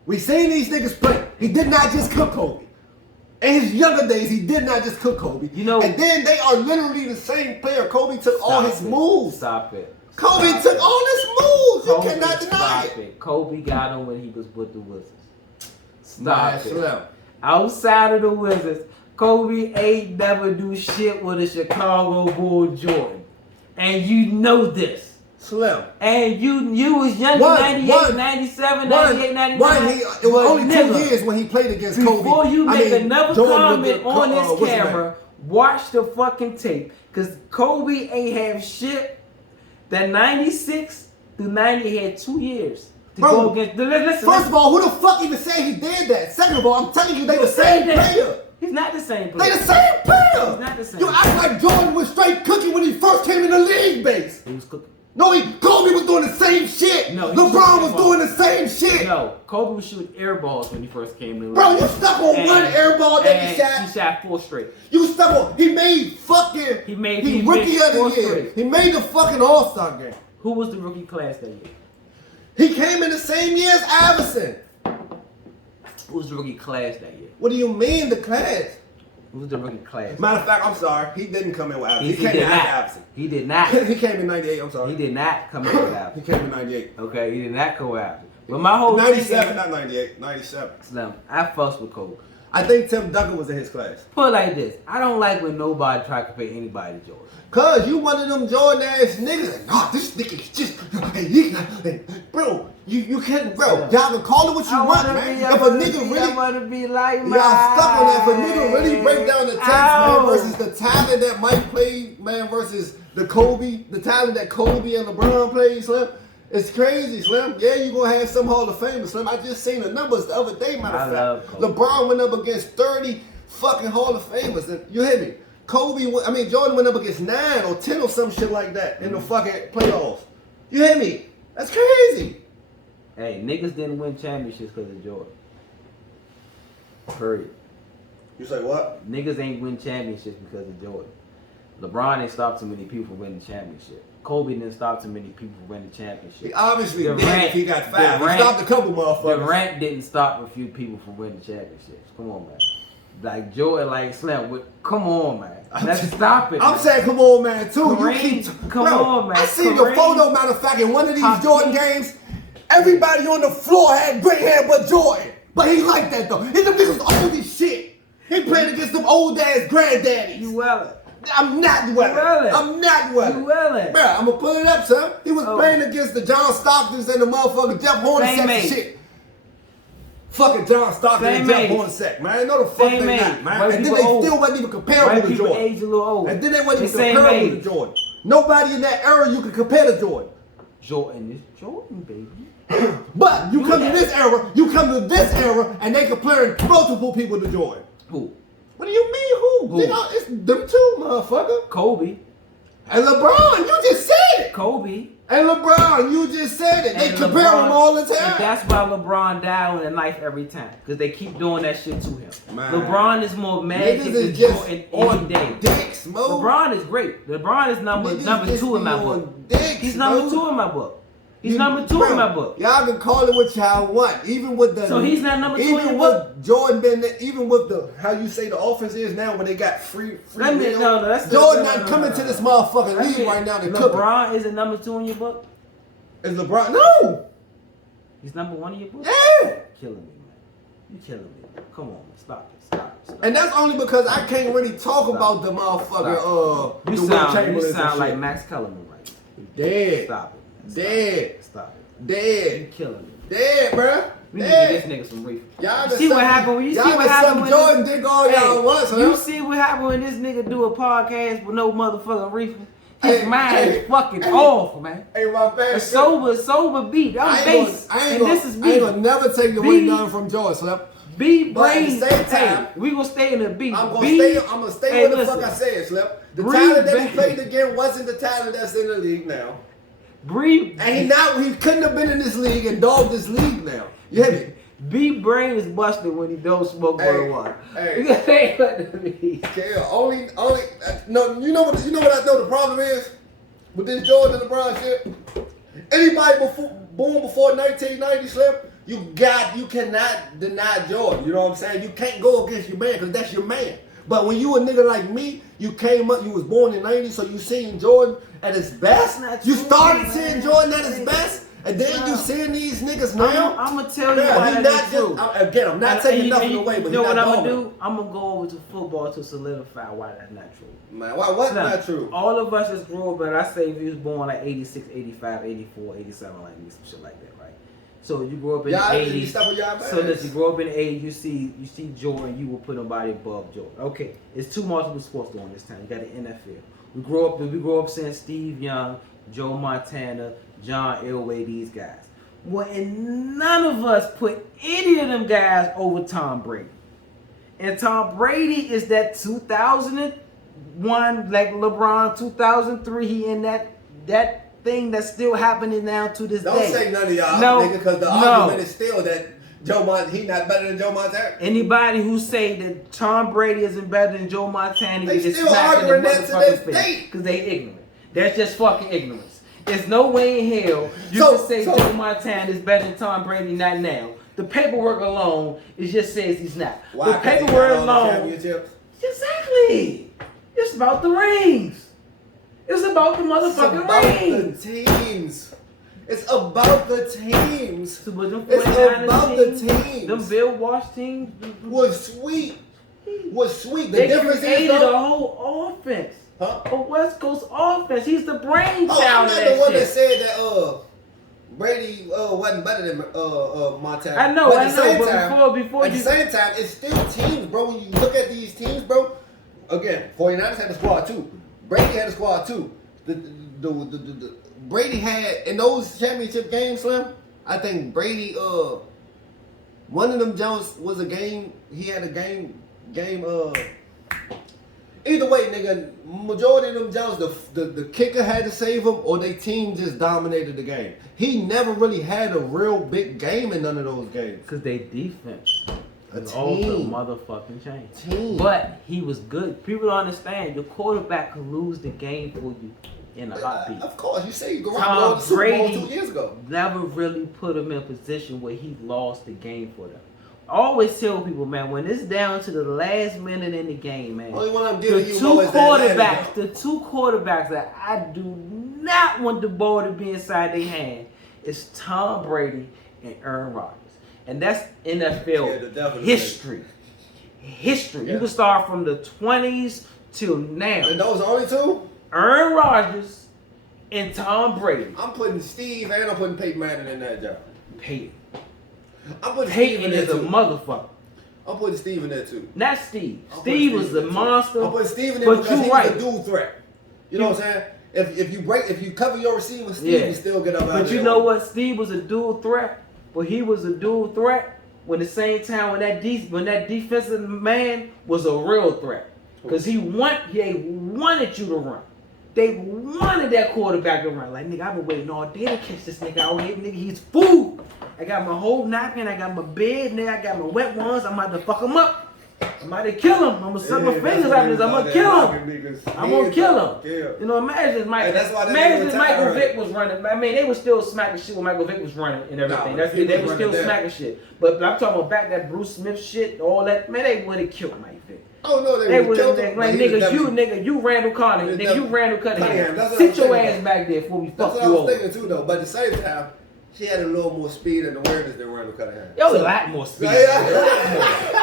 We seen these niggas play. He did not just cook Kobe. In his younger days, he did not just cook Kobe. You know, and then they are literally the same player. Kobe took all his moves. Stop it. Kobe took all his moves. You cannot deny it. Kobe got him when he was with the Wizards. Stop it. Slim. Outside of the Wizards, Kobe ain't never do shit with a Chicago Bull Jordan. And you know this. Slim. And you was young in 98, 97, 98, 99. It was only 2 years when he played against Kobe. Before you make another comment on this camera, his watch the fucking tape. Because Kobe ain't have shit. That 96 through 90 had 2 years to go against. First of all, who the fuck even said he did that? Second of all, I'm telling you, they the same player. He's not the same player. They the same player. He's not the same. You act like Jordan was straight cooking when he first came in the league, base. He was cooking. No, Kobe was doing the same shit. No, LeBron was doing the same shit. No, Kobe was shooting air balls when he first came in the league. Bro, you stuck on one air ball that he shot. He shot 4 straight. You stuck on. He made fucking. He rookie of the year. He made the fucking All-Star game. Who was the rookie class that year? He came in the same year as Iverson. Who was the rookie class that year? What do you mean the class? Who was the rookie class? Matter of fact, I'm sorry. He didn't come in with Iverson. He came in after Iverson. He did not. He came in 98. I'm sorry. He did not come in with Iverson. He came in 98. Okay, he did not come with Iverson. But my whole 97, not 98. 97. Slim, I fuss with Kobe. I think Tim Duncan was in his class. Put it like this. I don't like when nobody try to compare anybody to Jordan. Cause you one of them Jordan ass niggas. Like, nah, this nigga's just, bro. You can't, bro. Y'all can call it what you want, man. If a nigga really, I wanna be like y'all stuck on that. If a nigga really break down the text, man, versus the talent that Mike played, man, versus the talent that Kobe and LeBron played, Slim. It's crazy, Slim. Yeah, you gonna have some Hall of Famers, Slim. I just seen the numbers the other day, matter of fact. LeBron went up against 30 fucking Hall of Famers. And you hear me? Jordan went up against 9 or 10 or some shit like that in the fucking playoffs. You hear me? That's crazy. Hey, niggas didn't win championships because of Jordan. Period. You say what? Niggas ain't win championships because of Jordan. LeBron didn't stop too many people from winning the championship. Kobe didn't stop too many people from winning the championship. He obviously did Durant- if he got 5. He Durant- stopped a couple motherfuckers. Durant didn't stop a few people from winning championships. Come on, man. Like Jordan, like Slim. Come on, man. Let's stop it. I'm man. saying, come on, man, too. Kareem, come Bro, on, man. I seen the Kareem. photo, matter of fact, in one of these Hakeem. Jordan games, everybody on the floor had gray hair but Jordan. But he like that, though. His niggas was old as shit. He playing against them old ass granddaddies. You well. I'm not dwelling. I'm not dwelling. You willing. Bro, I'm gonna pull it up, son. He was playing against the John Stocktons and the motherfucking Jeff Hornacek and age. shit. Fucking John Stockton and Same Jeff age. Hornacek, man. No the fuck Same they age. not, man. White And then people they old. still wasn't even comparable White to people Jordan. age a little old. And then they wasn't even Same comparable age. to Jordan. Nobody in that era you could compare to Jordan. Jordan is Jordan, baby. But you Do come that. to this era, and they comparing multiple people to Jordan. Who? What do you mean who? Who? Nigga, it's them two, motherfucker. Kobe. And LeBron, you just said it. Kobe. And LeBron, you just said it. They And compare LeBron- him all the And time. that's why LeBron died in life every time. Because they keep doing that shit to him. Man. LeBron is more magic Niggas than is just Jordan on any day. dicks, Mo. LeBron is great. LeBron is number Niggas 2 in my just be book. on dicks, He's number Mo. 2 in my book. He's You- number 2 bro, in my book. Y'all can call it what y'all want. Even with the So he's not number 2 in even your with book? Jordan been even with the how you say the offense is now when they got free Let me- will. no, that's- Jordan no, not no, no, coming no, to no. this motherfucking I league mean, right now to cook. LeBron is a number 2 in your book? Is LeBron? No. He's number 1 in your book? Yeah. Killing me, man. You killing me. Come on, man. Stop it. Stop it. Stop And that's only because I can't really talk about the motherfucker. Stop. The You Will sound Chamberlains and like shit. Max Kellerman right now. Dead. Stop it. Dead. Stop it. Dead. You killing me. Dead, bruh. We need to Dead. get this nigga some reefer. Y'all You can see what suck- happened when you y'all see what can happened suck when Jordan this- dick all y'all want, son. You see what happened when this nigga do a podcast with no motherfucking reefer? His Hey, mind hey, is fucking hey. off, man. Hey, my bad. A sober beat. I'm bass, and this is I ain't beat. gonna never take away B- nothing from George, Slip. B But at the brain. same Hey, time, we gonna stay in the beat. I'm gonna B- stay Hey, where the listen. fuck I said, Slip. The Breathe talent that he back. played again wasn't the talent that's in the league now. Breathe. And he couldn't have been in this league and dogged this league now. You hear me? B brain is busted when he don't smoke Hey, water. hey. You gotta say what it means. Yeah, no, you know what I know the problem is with this Jordan and LeBron shit. Anybody born before 1990, Slim, you cannot deny Jordan. You know what I'm saying? You can't go against your man because that's your man. But when you a nigga like me, you came up, you was born in 90, so you seen Jordan at his best. That's not You true, started man. seeing Jordan at his best, and then Wow. you seeing these niggas now. I'm gonna tell you Yeah, why he that not ain't true. I'm not taking nothing away, but you know he what not I'm gonna dogging. do? I'm gonna go over to football to solidify why that's not true. Man, what's Now, not true? All of us just grew up, but I say if you was born like 86, 85, 84, 87, like me, some shit like that, right? So you grew up in Y'all, the you 80s. stop with y'all So bags. that you grow up in the 80s, you see Jordan, you will put nobody above Jordan. Okay, it's two multiple sports during this time. You got the NFL. We grew up seeing Steve Young, Joe Montana, John Elway, these guys. Well, and none of us put any of them guys over Tom Brady. And Tom Brady is that 2001, like LeBron, 2003. He in that thing that's still happening now to this Don't day. say none of y'all, No, nigga, because the no. argument is still that he not better than Joe Montana. Anybody who say that Tom Brady isn't better than Joe Montana, They you get still smacked in the arguing that to motherfucking this face day. because they ignorant. That's just fucking ignorance. There's no way in hell you So- can say so- Joe Montana is better than Tom Brady, not now. The paperwork alone, it just says he's not. Why? The 'Cause he got paperwork all the alone, championships? exactly. It's about the rings. It's about the It's motherfucking about rings. the teams. It's about the teams. So, but them It's 49ers about the teams, teams. them Bill Walsh teams, Was sweet. Was sweet. The they difference is created a though. whole offense. Huh? A West Coast offense. He's the brain Oh, child I'm of not that the one shit. that said that Brady wasn't better than Montana. I know, But at the same but time, before at the you same time, it's still teams, bro. When you look at these teams, bro, again, 49ers had a squad too. Brady had a squad too. The Brady had in those championship games, Slim. I think Brady, one of them Jones was a game. He had a game. Either way, nigga, majority of them Jones, the kicker had to save him, or they team just dominated the game. He never really had a real big game in none of those games. because they defense. It's off the motherfucking chain. Team. But he was good. People don't understand. Your quarterback could lose the game for you in a heartbeat. Of course, you say you go Tom out the Super Bowl Brady 2 years ago. never really put him in a position where he lost the game for them. I always tell people, man, when it's down to the last minute in the game, man, Only one I'm the giving you two is that quarterbacks, the two quarterbacks that I do not want the ball to be inside their hand is Tom Brady and Aaron Rodgers. And that's NFL history. History. Yeah. You can start from the 20s till now. And those are only two? Aaron Rodgers and Tom Brady. I'm putting Steve and I'm putting Peyton Manning in that job. Peyton. I'm putting Steve Peyton in there is a too. motherfucker. I'm putting Steve in there too. Not Steve. I'm Steve putting was Steve the in there, too. monster. I'm putting Steve in there But because you he's right. a dual threat. You know what I'm saying? If you cover your receiver, Steve can still get up out But of you there. know what? Steve was a dual threat. But he was a dual threat when the same time when that defensive man was a real threat. Because they wanted you to run. They wanted that quarterback to run. Like, nigga, I've been waiting all day to catch this nigga out here. Nigga, he's food. I got my whole napkin. I got my bed. Nigga, I got my wet ones. I'm about to fuck him up. I'm about to kill him. I'm going to suck my fingers out of this. I'm going to kill him. I'm going to kill him. You know, imagine if Michael Vick was running. I mean, they were still smacking shit when Michael Vick was running and everything. They were still smacking shit. But I'm talking about back that Bruce Smith shit, all that. Man, they would have killed Mike Vick. Oh no, They would have like nigga, you Randall Cunningham. Nigga, you Randall Cunningham. Sit your ass back there before we fuck you over. That's what I was thinking too though. But at the same time, she had a little more speed and awareness than Randall Cunningham. Yo, a lot more speed.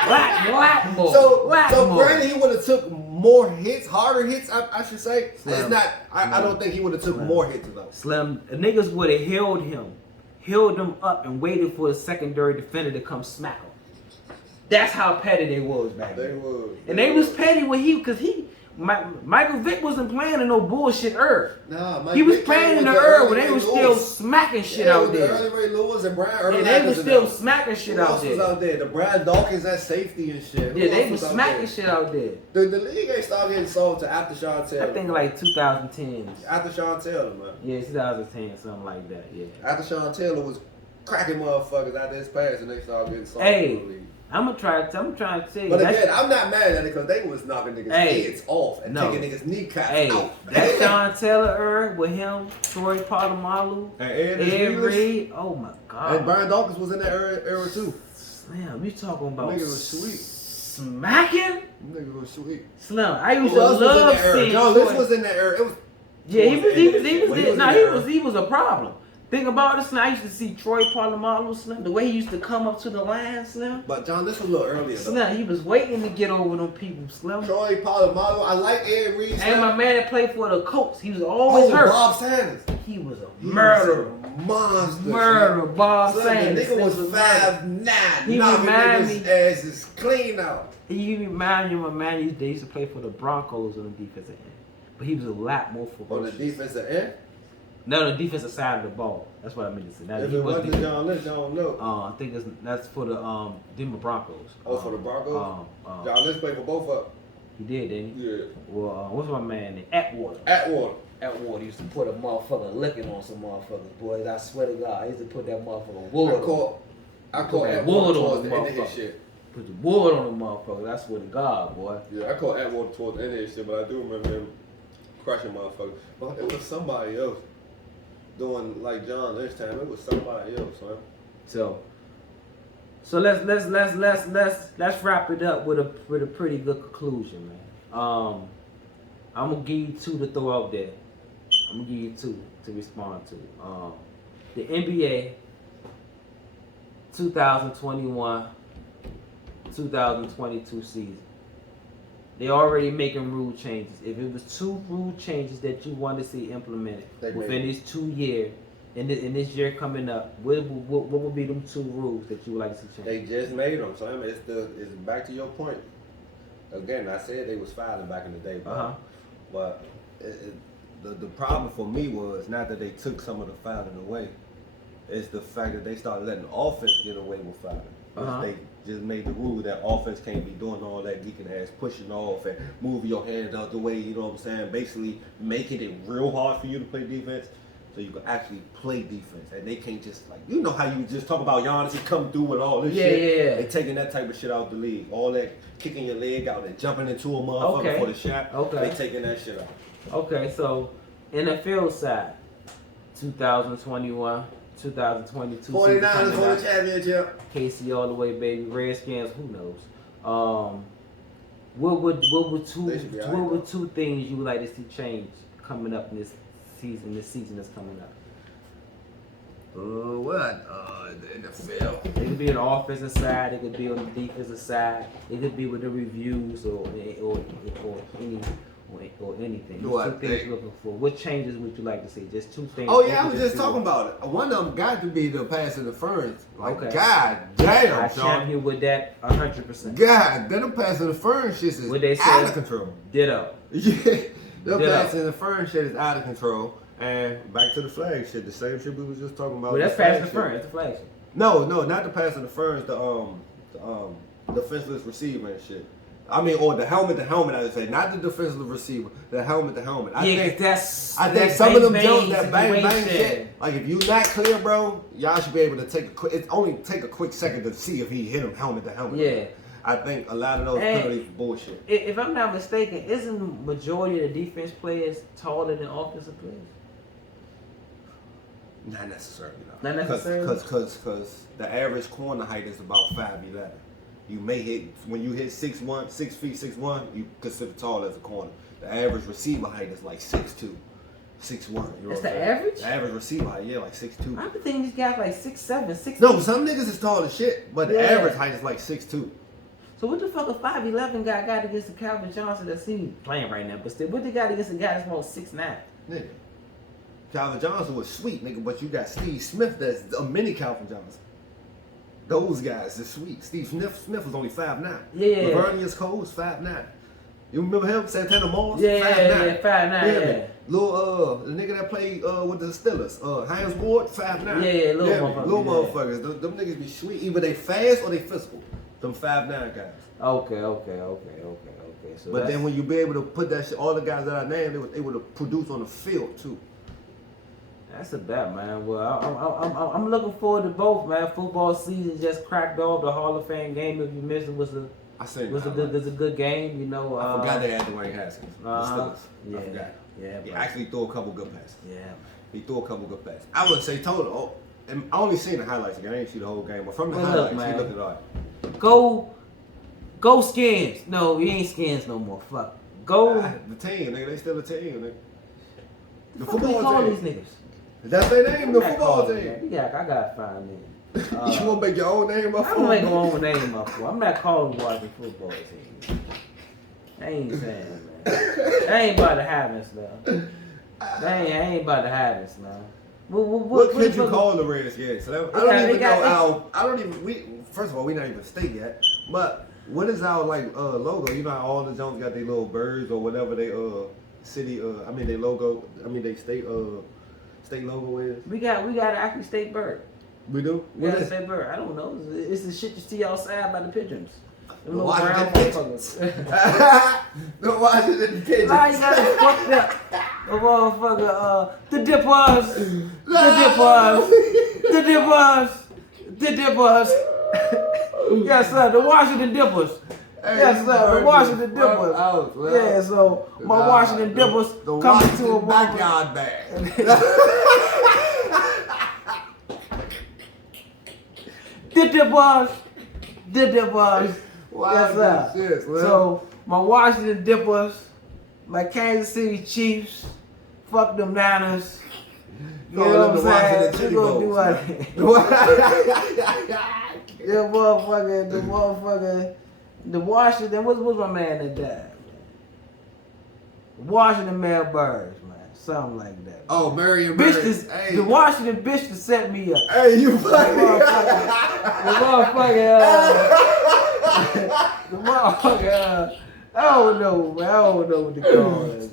Lot more. So Brady, he would have took more hits, harder hits, I should say. Slim. It's not. I don't think he would have took more hits though. Slim, niggas would have held him up and waited for a secondary defender to come smack him. That's how petty they was back then. They was petty when Michael Vick wasn't playing in no bullshit earth. Nah, he was playing in the earth when they was still smacking shit out there. Early Ray Lewis and Brian they was still smacking shit out there. Who else was out there? The Brian Dawkins at safety and shit. Yeah, they was smacking shit out there. The league ain't started getting sold to after Sean Taylor. I think like 2010. After Sean Taylor, man. Yeah, 2010, something like that. Yeah. After Sean Taylor was cracking motherfuckers out his pass and they started getting sold to the league. I'm trying to tell you. But again, I'm not mad at it because they was knocking niggas' heads off and taking niggas' kneecaps out. That Sean Taylor era with him, Troy Polamalu, Ed Reed. Oh my God. And Brian Dawkins was in that era too. Slim, you talking about niggas was sweet. Smacking? Niggas was sweet. Slim, I used to love seeing John Lynch was in that era. It was he was a problem. Think about it, Slim. I used to see Troy Polamalu, Slim, the way he used to come up to the line, Slim. But John, this was a little earlier. Slim, he was waiting to get over them people, Slim. Troy Polamalu, I like Ed Reed. And my man that played for the Colts, he was always hurt. Bob Sanders. He was a murderer. Monster. Bob Sanders. The nigga was 5'9". He remind me. Asses clean out. He remind me of my man. They used to play for the Broncos on the defensive end, but he was a lot more for on the defensive end. No, the defensive side of the ball. That's what I meant to say. Now, if it wasn't John Lynch, I don't know. I think that's for the Denver Broncos. Oh, for the Broncos? John Lynch played for both of them. He did, didn't he? Yeah. Well, what's my man name? Atwater. Atwater used to put a motherfucker licking on some motherfuckers, boys. I swear to God, I used to put that motherfucker wood. I caught Atwater towards the end of his shit. Put the wood on the motherfucker. I swear to God, boy. Yeah, I caught Atwater towards the end of his shit, but I do remember him crushing motherfuckers. But it was somebody else. Doing like John Lynch time, it was somebody else, man. So let's wrap it up with a pretty good conclusion, man. I'm gonna give you two to throw out there. I'm gonna give you two to respond to. The NBA 2021-2022 season. They already making rule changes. If it was 2 rule changes that you want to see implemented within these 2 years, in this year coming up, what would be them 2 rules that you would like to see change? They just made them, so I mean, it's back to your point. Again, I said they was filing back in the day, but the problem for me was not that they took some of the filing away. It's the fact that they started letting the offense get away with filing. They just made the rule that offense can't be doing all that geeking ass pushing off and moving your hands out the way, you know what I'm saying? Basically making it real hard for you to play defense. so you can actually play defense. And they can't just like, you know how you just talk about Giannis, he come through with all this shit. Yeah. They taking that type of shit out the league. All that kicking your leg out and jumping into a motherfucker for the shot. Okay. They taking that shit out. Okay, so NFL side, 2021, 2022. 49ers for the championship. KC all the way, baby. Redskins, who knows? What would two things you would like to see change coming up in this season? This season that's coming up. The NFL. It could be on the offensive side. It could be on the defensive side. It could be with the reviews or anything. What Two things you're looking for. What changes would you like to see? Just two things. Oh yeah, I was just talking about it. One of them got to be the pass interference. Like, Okay. God damn, I Sean. champion with that 100%. God, them pass interference shit is What they say? out of control. Ditto. Yeah, them Yeah. pass interference shit is out of control. And back to the flag shit, the same shit we was just talking about. Well, that's the pass flag interference. shit. That's the flag shit. No, not the pass interference. The defenseless receiver and shit. I mean, or the helmet to helmet. I would say, not the defensive receiver. The helmet to helmet. I think some of them jokes that bang shit. Like if you not clear, bro, y'all should be able to take a quick. It only take a quick second to see if he hit him helmet to helmet. Yeah. I think a lot of those penalties are bullshit. If I'm not mistaken, isn't the majority of the defense players taller than offensive players? Not necessarily. No. Not necessarily? Because the average corner height is about 5'11". You may hit, when you hit 6'1", 6 feet 6'1", you consider tall as a corner. The average receiver height is like 6'2", 6'1". You know That's what the I'm saying? average? The average receiver height, yeah, like 6'2". I've been thinking these guys like 6'7", 6'8". No, some niggas is tall as shit, but the Yeah. average height is like 6'2". So what the fuck a 5'11" guy got against the Calvin Johnson that's playing right now? But still, what they got against a guy that's more 6'9"? Nigga. Calvin Johnson was sweet, nigga, but you got Steve Smith that's a mini Calvin Johnson. Those guys is sweet. Steve Smith was only 5'9". Yeah. Lavernius Cole was 5'9". You remember him? Santana Moss? Yeah, 5'9". 5'9", yeah. Little the nigga that played with the Steelers, Hines Ward, 5'9". Yeah, little motherfuckers, Little yeah. motherfuckers. Them niggas be sweet. Either they fast or they physical. Them 5'9" guys. Okay. So But then when you be able to put that shit, all the guys that I named, they were able to produce on the field too. that's a bet, man. Well, I'm looking forward to both, man. Football season just cracked off. The Hall of Fame game, if you missed it, was a good game. You know, I forgot they had Dwayne Haskins. The Steelers. Yeah, I forgot. yeah. He bro. actually threw a couple good passes. Yeah, man. He threw a couple good passes. I would say total. And I only seen the highlights again. I ain't see the whole game, but from the Well, highlights, look, man. he looked at all. Go Skins. No, you ain't Skins no more. Fuck. Go. The team, nigga. They still a team, nigga. The What we call football these team. niggas? That's their name, the I'm not football calling team. them that. Yeah, I gotta find them. You want to make your own name up I'm for gonna make them? my own name up for. I'm not calling Washington football team. I ain't saying, man. That ain't about to happen, man. I ain't about to happen, man. What could you call the Redskins? I don't even know first of all, we not even state yet. But what is our logo? You know how all the Jones got their little birds or whatever they city their logo. They state logo is. We got an actually state bird. We do. We What got a is state bird. I don't know. It's the shit you see outside by the pigeons. Them little Washington brown pigeons. motherfuckers. The Washington Pigeons. Nah, you got it fucked up. The motherfucker, the dippers. Yes, sir, the Washington Dippers. Yes, sir, the Washington Dippers. Yeah, so my Washington Dippers coming to a backyard bag. The Dippers. Yes, sir. Shit, man. So my Washington Dippers, my Kansas City Chiefs, fuck them Niners. You know what I'm saying? We gonna do the Washington. What's my man that died? Washington Mailbirds, man, something like that. Oh, Marion Bitch, hey. the Washington bitch to set me up. Hey, you fucking. The motherfucker. I don't know, man. I don't know what to call it.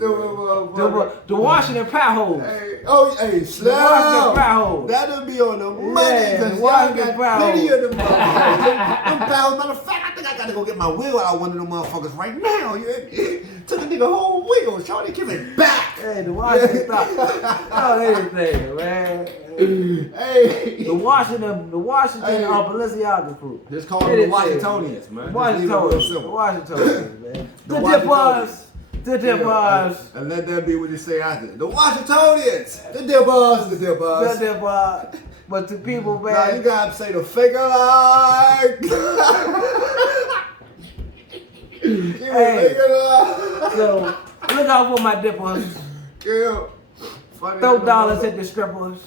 The Washington Pie Holes. Hey, The Washington Pie Holes. That'll be on the money because y'all Washington got Pie plenty of Holes. them motherfuckers. Them pals, matter of fact, I think I gotta go get my wheel out of one of them motherfuckers right now. You hear me? Took a nigga whole wheel. Shorty, give it back. Hey, the Washington stop. Oh, anything, man. Hey. The Washington Hey. Balenciaga crew. Just call them the Washingtonians, man. Just leave it real Washingtonians, simple. man. The Washingtonians. Dippers, the Dippers, And let that be what you say after. The Washingtonians. The Dippers. The Dippers. the Dippers. But to people, man. Nah, you gotta say the fake like. Hey. So look out for my Dippers. Girl. Throw dollars at the strippers.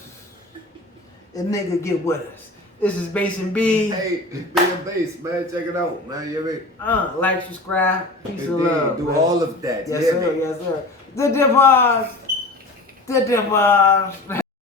And nigga get with us. This is Base and B. Hey, B&Base, man, check it out, man. You hear me? Like, subscribe, peace and Indeed, love. do man. all of that. Yes, you hear sir. me? Yes, sir. The Dippers. The Dippers.